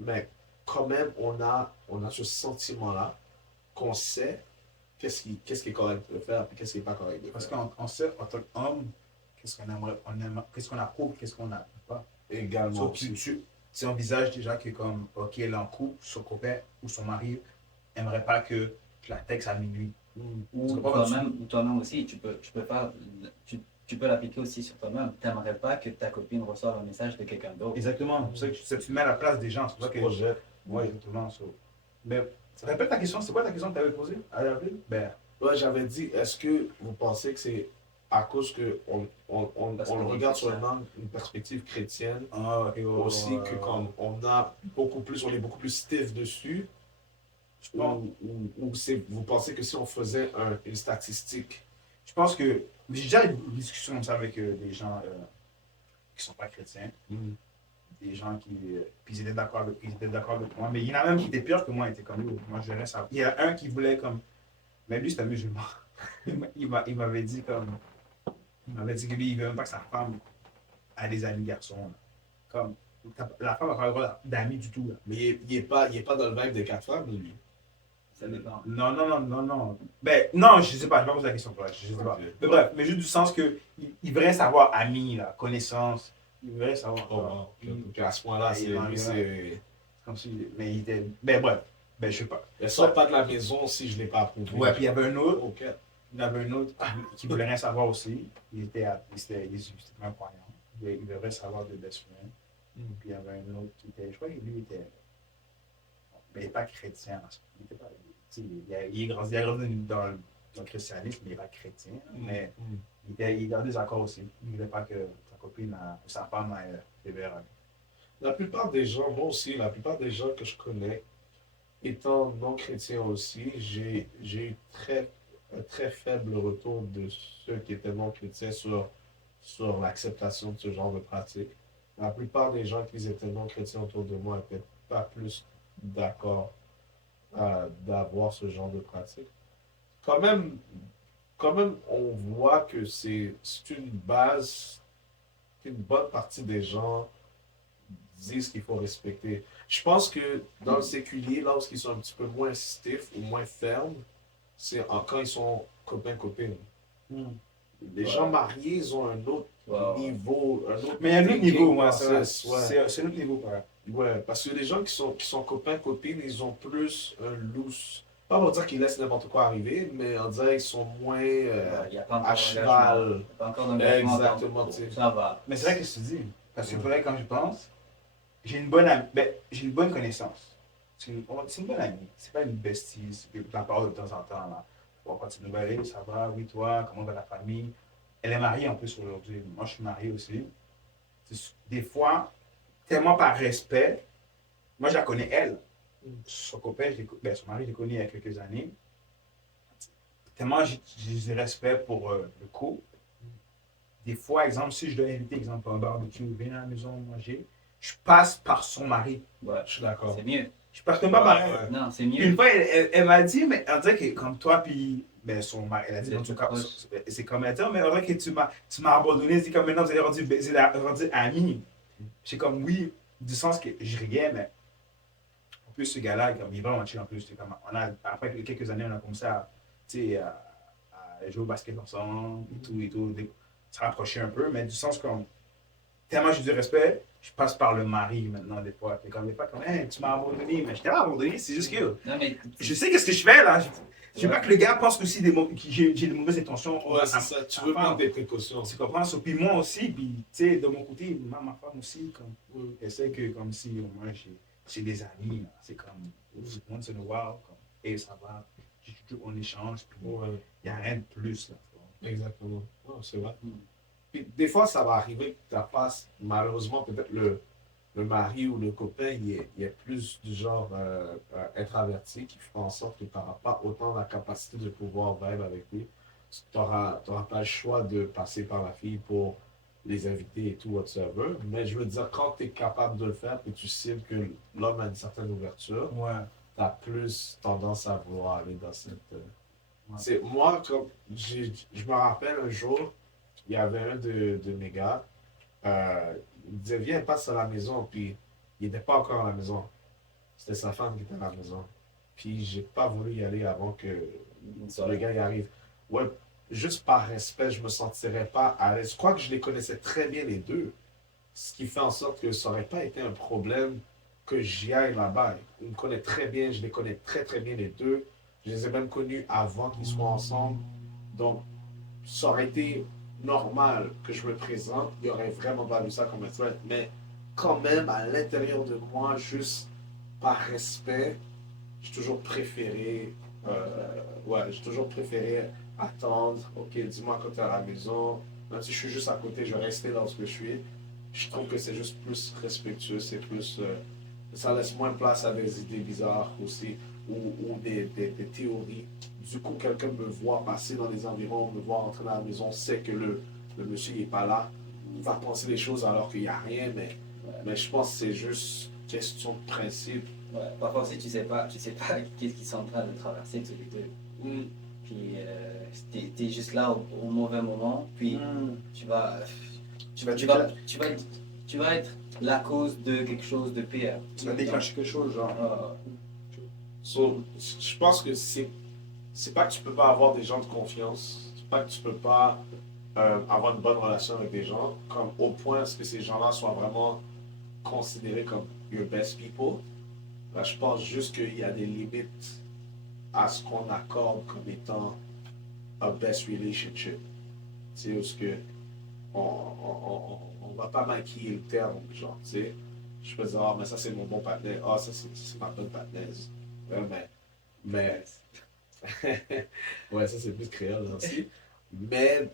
mais quand même on a ce sentiment-là qu'on sait qu'est-ce qui est correct de faire et qu'est-ce qui n'est pas correct de faire. Parce qu'on sait, en tant qu'homme, qu'est-ce qu'on aimerait, qu'est-ce qu'on approuve, qu'est-ce qu'on n'a pas. Également. So, tu envisages déjà que comme, ok, elle est en couple, son copain ou son mari n'aimerait pas que tu la textes à minuit. Ou toi-même aussi, tu peux l'appliquer aussi sur toi-même. Tu n'aimerais pas que ta copine reçoive un message de quelqu'un d'autre. Exactement. C'est pour ça que tu te mets à la place des gens. C'est pour ça que. Projet. Oui, exactement. So. Mais répète ta question. C'est quoi ta question que tu avais posée à l'avril? Ben, Ouais, j'avais dit, est-ce que vous pensez que c'est à cause qu'on Parce on le qu'on est regarde sur chrétien. une perspective chrétienne, Ah, ok, ouais, aussi ouais, que ouais. comme on est beaucoup plus stiff dessus, Je pense, vous pensez que si on faisait une statistique, je pense que j'ai déjà eu une discussion comme ça avec des gens qui sont pas chrétiens, hmm, des gens qui. Puis ils étaient d'accord avec moi. Mais il y en a même qui étaient pires que moi, ils étaient comme nous. Moi, je reste à. Il y a un qui voulait comme. Mais lui, c'était un musulman. Il m'avait dit comme. Il m'avait dit que lui, il veut même pas que sa femme ait des amis garçons. Là. Comme. La femme n'a pas le droit d'amis du tout. Là. mais il est pas dans le vibe des quatre femmes, lui. Ça dépend. Non, non, non, non, non. Ben, non, je sais pas, je vais pas poser la question pour elle, je sais pas. Ok. Mais bref, mais juste du sens que il voudrait savoir ami, là, connaissance. Il voudrait savoir. Oh, wow. Donc, à ce point-là, c'est il- lui, c'est. Comme si. Mais il était. Ben, bref. Ben, je sais pas. Elle sort pas de la maison si je l'ai pas approuvé. Ouais, puis il y avait un autre. Ok. Il y avait un autre qui voulait rien savoir aussi. Il était un croyant. Il devrait savoir de best friend. Puis il y avait un autre qui était. Je crois que lui était. Mais il n'est pas chrétien. Il était pas. Il a grandi dans le christianisme, mais il n'est pas chrétien. Mais il était en désaccord aussi. Il ne voulait pas que sa copine, sa femme ait des verres. La plupart des gens, moi aussi, la plupart des gens que je connais, étant non chrétien aussi, j'ai eu un très faible retour de ceux qui étaient non chrétiens sur l'acceptation de ce genre de pratique. La plupart des gens qui étaient non chrétiens autour de moi n'étaient pas plus d'accord d'avoir ce genre de pratique. Quand même, quand même, on voit que c'est une base qu'une bonne partie des gens disent qu'il faut respecter. Je pense que dans le séculier, là où ils sont un petit peu moins stiff ou moins fermes, quand ils sont copains-copines. Les gens mariés, ils ont un autre Wow. niveau, un autre Mais il y a un autre thinking niveau, moi. process, ouais. C'est un autre niveau, quoi. Ouais, parce que les gens qui sont copains-copines, ils ont plus un loose. Pas pour dire qu'ils laissent n'importe quoi arriver, mais on dirait qu'ils sont moins Il n'y a pas encore à d'engagement. cheval. Il n'y a pas encore d'engagement. Exactement, Donc, tu sais. ça va. Mais c'est vrai que je te dis. Parce que Ouais. faudrait, quand je pense, j'ai une bonne connaissance. C'est une bonne amie. C'est pas une bestie. Je la parle de temps en temps. Là. Bon, quand tu nous nouvelles, ça va, oui, toi, comment va la famille? Elle est mariée en plus aujourd'hui. Moi, je suis marié aussi. Des fois, tellement par respect, moi, je la connais elle. Son copain, son mari, je l'ai connu il y a quelques années. Tellement j'ai du respect pour le couple. Des fois, exemple, si je dois inviter, exemple, à un barbecue, viens à la maison manger, je passe par son mari. Ouais. Je suis d'accord. C'est mieux. Je passe même pas par elle. Ouais. Non, c'est Puis une mieux. fois, elle m'a dit, mais on dirait que comme toi, puis ben, son mari, elle a dit, Vous non, êtes tu, proches. c'est comme elle dit, mais on dirait que tu m'as abandonné, c'est comme maintenant, vous êtes rendu amis. C'est comme, oui, du sens que je riais, mais en plus, ce gars-là, comme, il est vraiment chill en plus. C'est comme, après quelques années, on a commencé à, tu sais, à jouer au basket ensemble, et tout, se rapprocher un peu, mais du sens comme, tellement j'ai du respect, je passe par le mari maintenant, des fois. Puis comme des fois, comme, hey, tu m'as abandonné, mais je t'ai pas abandonné, c'est juste que Non, mais je sais qu'est-ce que je fais là. Je veux pas que le gars pense aussi que j'ai des mauvaises intentions. Ouais, c'est ça. Tu veux prendre des précautions. Tu comprends ça? Puis moi aussi, puis tu sais, de mon côté, ma femme aussi, comme, elle sait que comme si moi j'ai des amis, là. C'est comme, once in a while, comme, hey, ça va, on échange, puis il Ouais, n'y a rien de plus là. exactement. Ouais, c'est vrai. Mm. Puis, des fois, ça va arriver que tu passes, malheureusement, peut-être le mari ou le copain, il est plus du genre introverti, qui fait en sorte que tu n'auras pas autant la capacité de pouvoir vivre avec lui. Tu n'auras pas le choix de passer par la fille pour les inviter et tout, whatsoever. Mais je veux dire, quand tu es capable de le faire et tu sais que l'homme a une certaine ouverture, Ouais. tu as plus tendance à vouloir aller dans cette. Ouais. C'est, moi, comme je me rappelle un jour, il y avait un de mes gars, il me disait, viens, passe à la maison. Puis il n'était pas encore à la maison. C'était sa femme qui était à la maison. Puis j'ai pas voulu y aller avant que le gars y arrive. Ouais, juste par respect, je me sentirais pas à l'aise. Je crois que je les connaissais très bien les deux. Ce qui fait en sorte que ça n'aurait pas été un problème que j'y aille là-bas. Ils me connaissent très bien, je les connais très très bien les deux. Je les ai même connus avant qu'ils soient ensemble. Donc, ça aurait été normal que je me présente. Il aurait vraiment pas vu ça comme un threat. Mais quand même, à l'intérieur de moi, juste par respect, j'ai toujours préféré, j'ai toujours préféré attendre. Ok, dis-moi quand t'es à la maison. Même si je suis juste à côté, je vais rester là où je suis. Je trouve que c'est juste plus respectueux, c'est plus. Ça laisse moins place à des idées bizarres aussi, ou des théories. Du coup, quelqu'un me voit passer dans les environs, me voit entrer dans la maison, sait que le monsieur n'est pas là. Il va penser les choses alors qu'il n'y a rien, mais je pense que c'est juste question de principe. Ouais, parfois aussi, tu sais pas qu'est-ce qu'ils sont en train de traverser tous les deux. Puis, t'es juste là au mauvais moment, puis tu vas être la cause de quelque chose de pire. Tu vas déclencher quelque chose, genre. So, je pense que c'est pas que tu peux pas avoir des gens de confiance, c'est pas que tu peux pas avoir une bonne relation avec des gens, comme au point à ce que ces gens-là soient vraiment considérés comme your best people. Là, je pense juste qu'il y a des limites à ce qu'on accorde comme étant a best relationship. Tu sais, où ce que on va pas maquiller le terme, genre, tu sais. Je peux dire, ah, mais ça c'est mon bon partenaire, ah, ça c'est ma bonne partenaire. Mais ouais, ça c'est plus créole là, aussi. Mais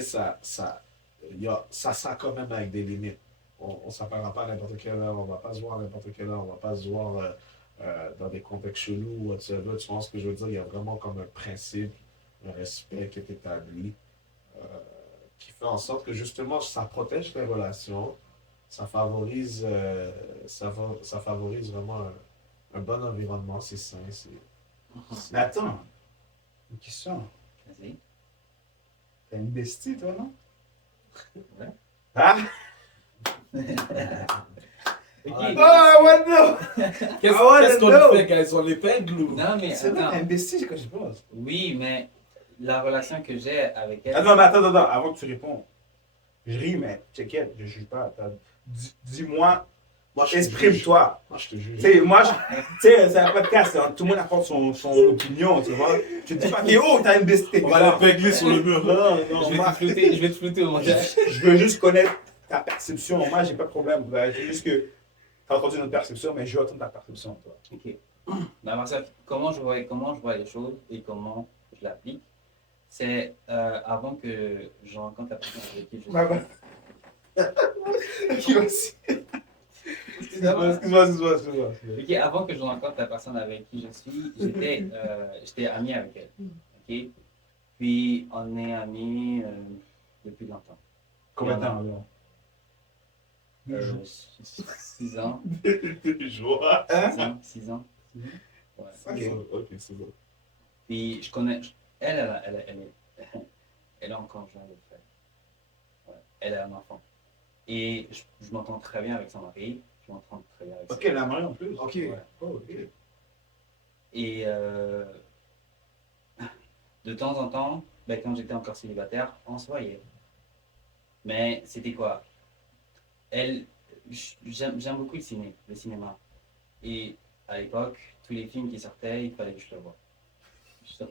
ça sera quand même avec des limites. On ne s'appellera pas à n'importe quelle heure, on ne va pas se voir à n'importe quelle heure, on ne va pas se voir dans des contextes chelous ou whatever. Tu vois ce que je veux dire? Il y a vraiment comme un principe, un respect qui est établi, qui fait en sorte que justement ça protège les relations, ça favorise, ça favorise vraiment un bon environnement, c'est sain. Mais attends, une question. Vas-y. T'as une bestie, toi, non? Ouais. Ah! Ah, what no? Qu'est-ce qu'on fait, guys? On l'épingle ou? Non, mais C'est vrai, attends. t'as une bestie, c'est quoi je pense? Oui, mais la relation que j'ai avec elle. Ah non, mais attends, avant que tu réponds. Je ris, mais check it, je juge pas. Dis-moi, Moi, je te exprime-toi. Moi, je te juge. Tu sais, moi, tu sais, c'est un podcast, hein, tout le monde apporte son opinion, tu vois. Tu te dis pas, oh, t'as une bestie. On va l'épingler sur le mur. Non, Je vais te flouter au montage. je veux juste connaître ta perception. Moi, j'ai pas de problème. C'est juste que t'as entendu notre perception, mais je veux entendre ta perception, toi. Ok. Bah, Marcel, comment je vois les choses et comment je l'applique, c'est avant que je rencontre la personne avec qui je suis. Qui aussi? Excuse-moi. Ok, avant que je rencontre la personne avec qui je suis, j'étais ami avec elle. Ok. Puis on est amis depuis longtemps. Combien de temps, alors? 6 ans. Joie. 6 ans. Ouais. Ok, c'est bon. Puis je connais. Elle a un conjoint de fait. Ouais. Elle a un enfant. Et je m'entends très bien avec son mari. Je m'entends très bien avec Ok, elle a marié en plus. Ok. Ouais. Oh, ok. Et de temps en temps, ben, quand j'étais encore célibataire, on se voyait. Mais c'était quoi? J'aime beaucoup le cinéma. Et à l'époque, tous les films qui sortaient, il fallait que je le voie.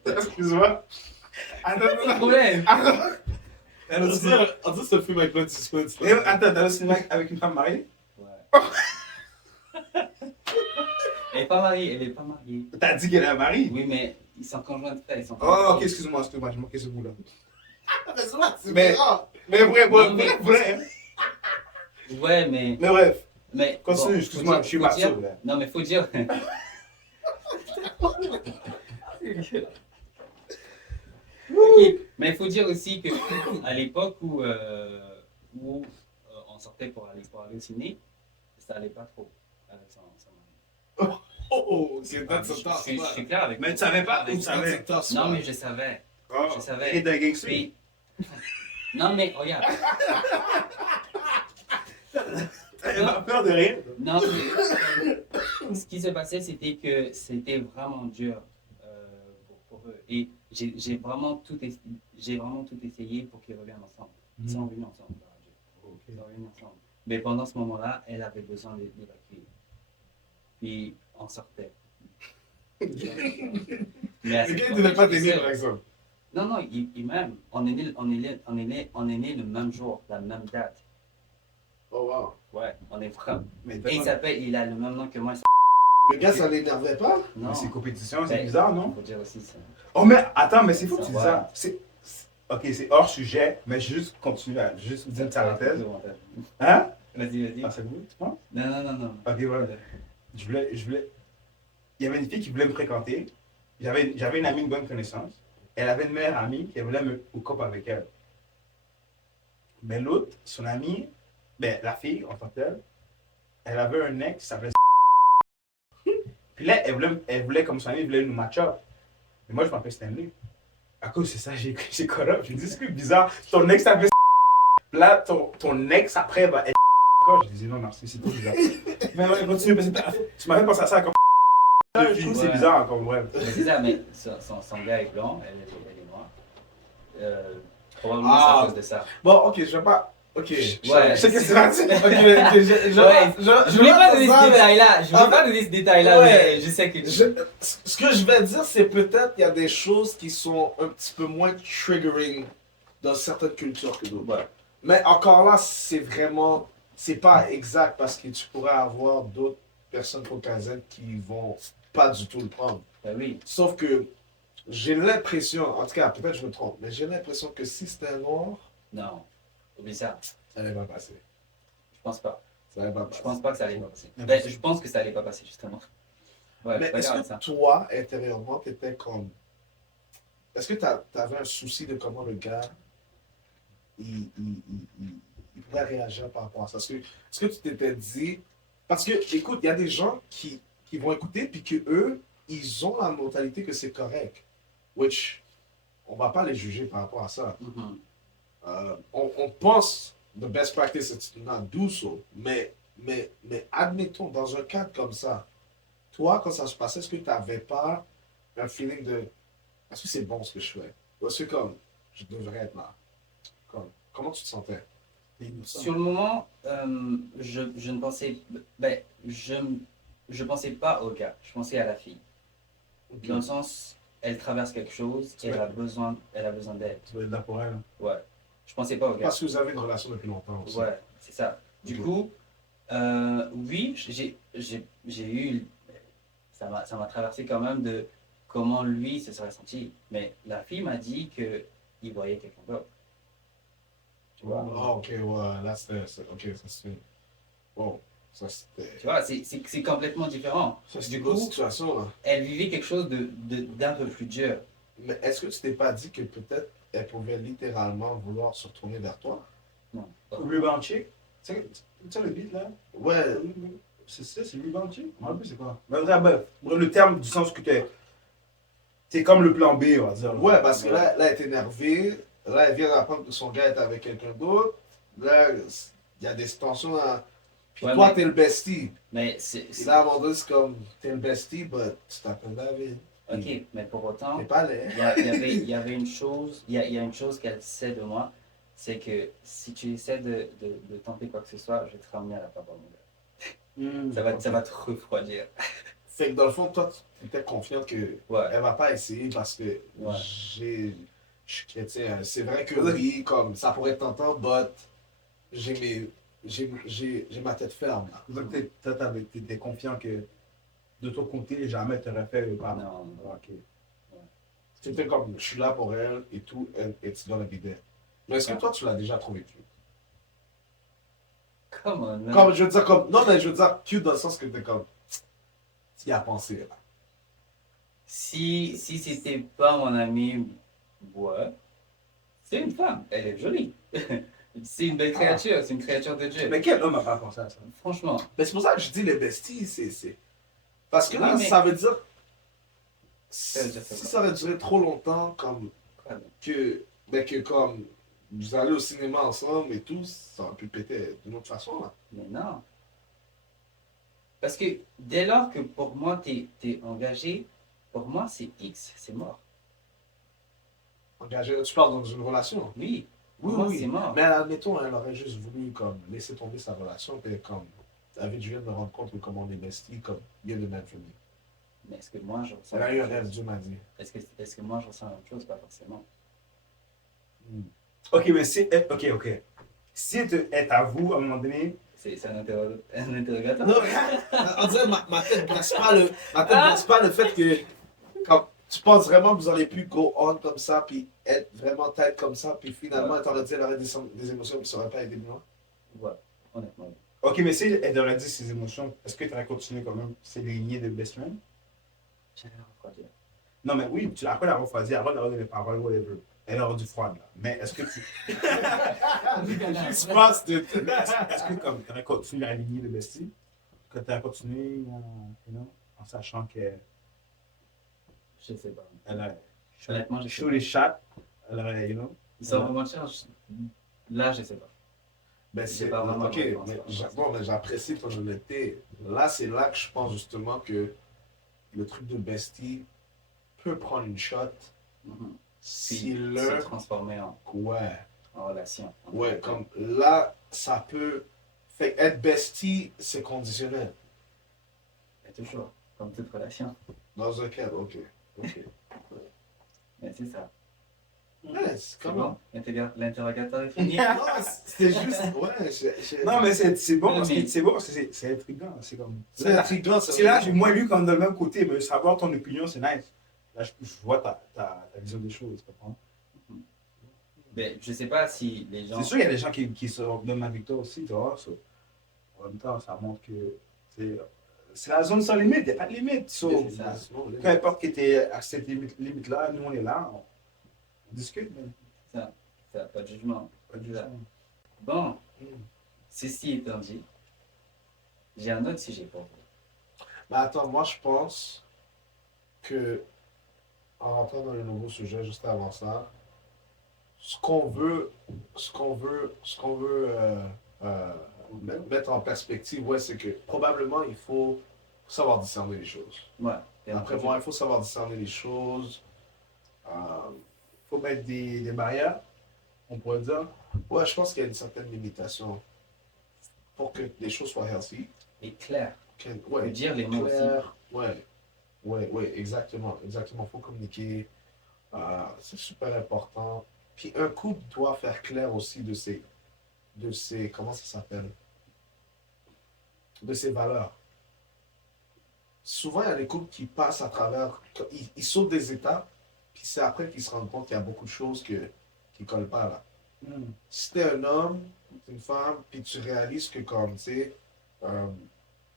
Excuse-moi. Pas de problème. On dirait que c'est un film avec plein de suspense. Attends, t'as le cinéma avec une femme mariée? Ouais. Elle est pas mariée. T'as dit qu'elle est mariée? Oui, mais ils sont conjoints de fait. Oh, ok, excuse-moi, j'ai manqué ce bout-là. Mais vrai. Ouais, mais. Mais bref, Mais continue, bon, excuse-moi, faut je suis dire- pas sûr. Là. Non, mais faut dire. Ok, mais il faut dire aussi que à l'époque où on sortait pour aller au ciné, ça allait pas trop avec son mari. Oh, c'est pas de Je suis clair avec Mais toi. tu savais pas ou tu savais? Non, mais je savais. Oh, Je savais. et de gangster. Puis... Non, mais regarde. T'avais pas peur de rien? Non, mais ce qui se passait, c'était que c'était vraiment dur pour eux. Et j'ai vraiment tout essayé pour qu'ils reviennent ensemble. Ils sont venus ensemble. Ils sont venus ensemble. Mais pendant ce moment-là, elle avait besoin d'évacuer. Puis on sortait. Mais à C'est cette qu'il fois, ne devait pas j'étais t'aimer, seul. par exemple. Non, il m'aime. On est né le même jour, la même date. Oh, wow. Ouais, on est frères. Mais Et il a le même nom que moi. Le gars, ça l'énervait pas? Non. Mais c'est compétition, c'est Ben, bizarre, non? Faut dire aussi ça. Oh, mais attends, mais c'est fou que Ça tu dis va. ça. Ok, c'est hors sujet, mais je vais juste continuer à juste vous dire une parenthèse. Hein? Vas-y. Ah, c'est vous, tu penses? Non. Ok, ouais. Je voulais. Il y avait une fille qui voulait me fréquenter. J'avais une amie, une bonne connaissance. Elle avait une meilleure amie qui voulait me hook up avec elle. Mais l'autre, son amie, ben, la fille, en tant que telle, elle avait un ex qui s'appelait. Puis là, elle voulait comme son amie, elle voulait nous match up. Mais moi, je m'appelle Stanley. À cause de ça, j'ai call up. J'ai dit, c'est bizarre. Ton ex s'appelle. Là, ton ex après va être. J'ai dit, non, merci, c'est trop bizarre. Mais ouais, continue, parce que tu m'as fait penser à ça comme. Je trouve que c'est Ouais. bizarre encore, bref. Mais c'est ça, mais son gars est blanc, elle est noire. Probablement Ah. c'est à cause de ça. Bon, ok, je vais pas. Ok. Ouais. Je sais que c'est gentil. Ok, Je voulais pas donner ce détail-là, Ouais. mais je sais que. Ce que je vais dire, c'est peut-être qu'il y a des choses qui sont un petit peu moins triggering dans certaines cultures que d'autres. Ouais. Mais encore là, c'est vraiment. C'est pas exact parce que tu pourrais avoir d'autres personnes caucasiennes qui vont pas du tout le prendre. Ben oui. Sauf que j'ai l'impression, en tout cas, peut-être je me trompe, mais j'ai l'impression que si c'était un noir, Non. Oublie ça. ça allait pas passer. Je pense pas. Ça allait pas Je passer. pense pas que ça allait pas passer. Ben, Impossible. je pense que ça allait pas passer, justement. Ouais, Mais je suis est-ce d'accord avec que ça. toi, intérieurement, t'étais comme. Est-ce que t'avais un souci de comment le gars il pourrait réagir par rapport à ça? Est-ce que tu t'étais dit. Parce que, écoute, il y a des gens qui vont écouter, puis que eux, ils ont la mentalité que c'est correct. Which, on va pas les juger par rapport à ça. Mhm. On pense the best practice is to not do so. Mais admettons, dans un cadre comme ça, toi, quand ça se passait, est-ce que tu n'avais pas un feeling de est-ce que c'est bon ce que je fais? Ou est-ce que comme je devrais être là? Comment tu te sentais? Sur le moment, je ne pensais. Ben, je pensais pas au gars, je pensais à la fille. Dans le sens, elle traverse quelque chose, Tu elle vois. a besoin d'aide. Tu dois être là pour elle. Ouais. Je pensais pas au gars. Parce que vous avez une relation depuis longtemps aussi. Ouais, c'est ça. Du Ok. coup, oui, j'ai eu. Ça m'a traversé quand même de comment lui se serait senti. Mais la fille m'a dit qu'il voyait quelqu'un d'autre. Tu vois? Ah, ok, ouais, là ok, ça c'était. Wow, ça c'était. Tu vois, c'est complètement différent. Ça c'était Du une autre coup, situation là. elle vivait quelque chose d'un peu plus dur. Mais est-ce que tu t'es pas dit que peut-être elle pouvait littéralement vouloir se retourner vers toi? Non. Rebound chick. Tu sais le beat là? Ouais, C'est ça, c'est rebound chick? Je me rappelle plus c'est quoi. Mais bref, le terme du sens que t'es comme le plan B, on va dire. ouais, parce que là, elle est énervée. Là, elle vient d'apprendre que son gars est avec quelqu'un d'autre. Là, il y a des tensions. Puis Ouais, toi, mais- t'es le bestie. Mais Et là, à un moment donné, c'est comme, t'es le bestie, but tu t'appelles David. ok, mais pour autant, T'es pas laid. il y avait une chose, il y a une chose qu'elle sait de moi, c'est que si tu essaies de tenter quoi que ce soit, je vais te ramener à la papa, mon gars. Ça va te refroidir. Fait que dans le fond, toi, tu étais confiante que Ouais. elle va pas essayer parce que Ouais. je suis chrétien. C'est vrai que oui, comme ça pourrait être tentant, but j'ai ma tête ferme. Là. Donc, t'étais confiant que de ton côté, jamais t'aurais fait le pas. Non. Ok. C'était comme, je suis là pour elle et tout, and it's gonna be there. Mais est-ce que toi, tu l'as déjà trouvé cute? Come on, man. Comme, je veux dire, comme, non, mais je veux dire cute dans le sens que t'es comme, tu y as pensé, là. Si c'était pas mon ami, ouais. C'est une femme, elle est jolie. C'est une belle créature, c'est une créature de Dieu. Mais quel homme a pas pensé à ça? Franchement, Mais c'est pour ça que je dis les besties, c'est... Parce que là, Oui, mais- ça veut dire... Ça veut dire Si quoi? ça aurait duré trop longtemps, comme quoi, mais- que comme vous allez au cinéma ensemble et tout, ça aurait pu péter d'une autre façon, là. mais non. Parce que dès lors que pour moi t'es engagé, pour moi c'est X, c'est mort. Engagé, tu parles dans une relation. Oui, Oui, pour moi oui. c'est mort. Mais admettons, elle aurait juste voulu comme laisser tomber sa relation, puis comme David, je viens de me rendre compte que comme on est besties, comme you're the man for me. Mais est-ce que moi je ressens Elle a la eu un même rêve, chose? Dieu m'a dit. Est-ce que moi je ressens la même chose? Pas forcément. Ok, mais c'est. Ok. Si elle est à vous, à un moment donné, C'est un interrogatoire. Non, on dirait ma tête brasse pas le fait que quand tu penses vraiment que vous auriez pu go on comme ça, puis être vraiment tête comme ça, puis finalement, elle t'aurait dit elle aurait des émotions qui ne sauraient pas aider moi. Voilà, honnêtement. Oui. ok, mais si elle aurait dit ses émotions, est-ce que tu aurais continué quand même ces lignées de best friend? J'allais refroidir. Non, mais oui, tu après la refroidir, avant d'avoir des paroles, whatever. Elle aurait dû froide, là. Mais est-ce que tu. Je pense de. Est-ce que comme tu aurais continué la lignée de bestie? Que tu aurais continué en sachant qu'elle Je sais pas. a Honnêtement, je sais chaud pas. les chats, elle aurait, Ils sont vraiment chers. Là, je sais pas. Ben J'ai c'est pas vraiment ok, de réponse mais par rapport à ça. bon, mais j'apprécie ton honnêteté. Là, c'est là que je pense justement que le truc de bestie peut prendre une shot Mhm. si Puis le. se transformer Ouais. en relation. Ouais, comme là, ça peut. Fait être bestie, c'est conditionnel. Mais toujours, comme toute relation. Dans un cadre, ok. Ok. Mais c'est ça. Ouais, c'est C'est comment? bon? L'interrogatoire est fini. Non, c'était juste. Ouais, Non, mais c'est bon parce Mais- que c'est bon, c'est intriguant. C'est comme. c'est intriguant, ça. C'est là, moi, lui, quand on est de le même côté, mais savoir ton opinion, c'est nice. Là, je vois ta vision des choses, tu comprends? Mais je sais pas si les gens. C'est sûr, il y a des gens qui sont même avec toi aussi, tu vois. So, en même temps, ça montre que c'est la zone sans limite, il n'y a pas de limite. So, C'est ça. peu importe que tu es à cette limite-là, nous, on est là, on discute, mais Ça, pas de jugement. pas de Ça. jugement. Bon, ceci étant dit, j'ai un autre sujet pour vous. Mais attends, moi je pense que en rentrant dans le nouveau sujet, juste avant ça, ce qu'on veut mettre en perspective, ouais, c'est que probablement il faut savoir discerner les choses. Ouais. Après moi, il faut savoir discerner les choses. Il faut mettre des barrières, on pourrait dire. Ouais, je pense qu'il y a une certaine limitation pour que les choses soient healthy. Et clair. Ouais, Dire les mots aussi. clair, ouais, exactement, exactement. Faut communiquer, c'est super important. Puis un couple doit faire clair aussi de ses, comment ça s'appelle, de ses valeurs. Souvent, il y a des couples qui passent à travers, ils sautent des étapes, puis c'est après qu'ils se rendent compte qu'il y a beaucoup de choses qui ne collent pas là. Si t'es un homme, une femme, puis tu réalises que comme, tu sais,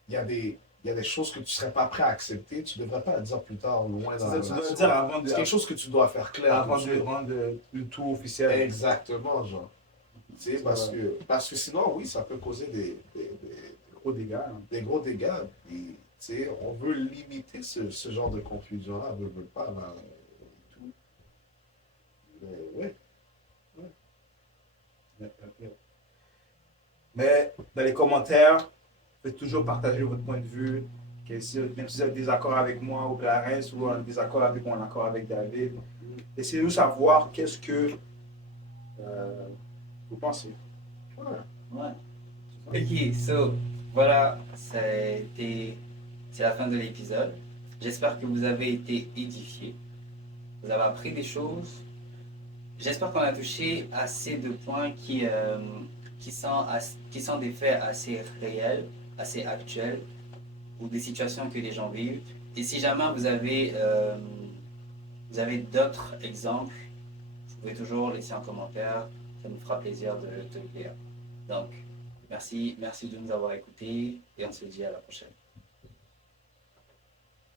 il y a des choses que tu serais pas prêt à accepter, tu devrais pas le dire plus tard, loin dans la Tu dois relation. le dire avant de, C'est quelque chose que tu dois faire clair. avant tout de de suite. rendre le tout officiel. Exactement, genre. Tu sais, parce que sinon, oui, ça peut causer Gros dégâts. Hein. des gros dégâts. Puis, tu sais, on veut limiter ce genre de confusion-là, on veut pas, là, et tout. Mais, ouais. Mais dans les commentaires, faites toujours partager votre point de vue. Même si vous êtes désaccord avec moi ou Clarence ou en désaccord avec moi, en accord avec David, essayez de savoir qu'est-ce que vous pensez. Ouais. Ok, so, voilà, c'est la fin de l'épisode. J'espère que vous avez été édifiés. Vous avez appris des choses. J'espère qu'on a touché assez de points qui sont des faits assez réels, assez actuels, ou des situations que les gens vivent. Et si jamais vous avez d'autres exemples, vous pouvez toujours laisser un commentaire. Ça nous fera plaisir de le lire. Donc, merci de nous avoir écoutés et on se dit à la prochaine.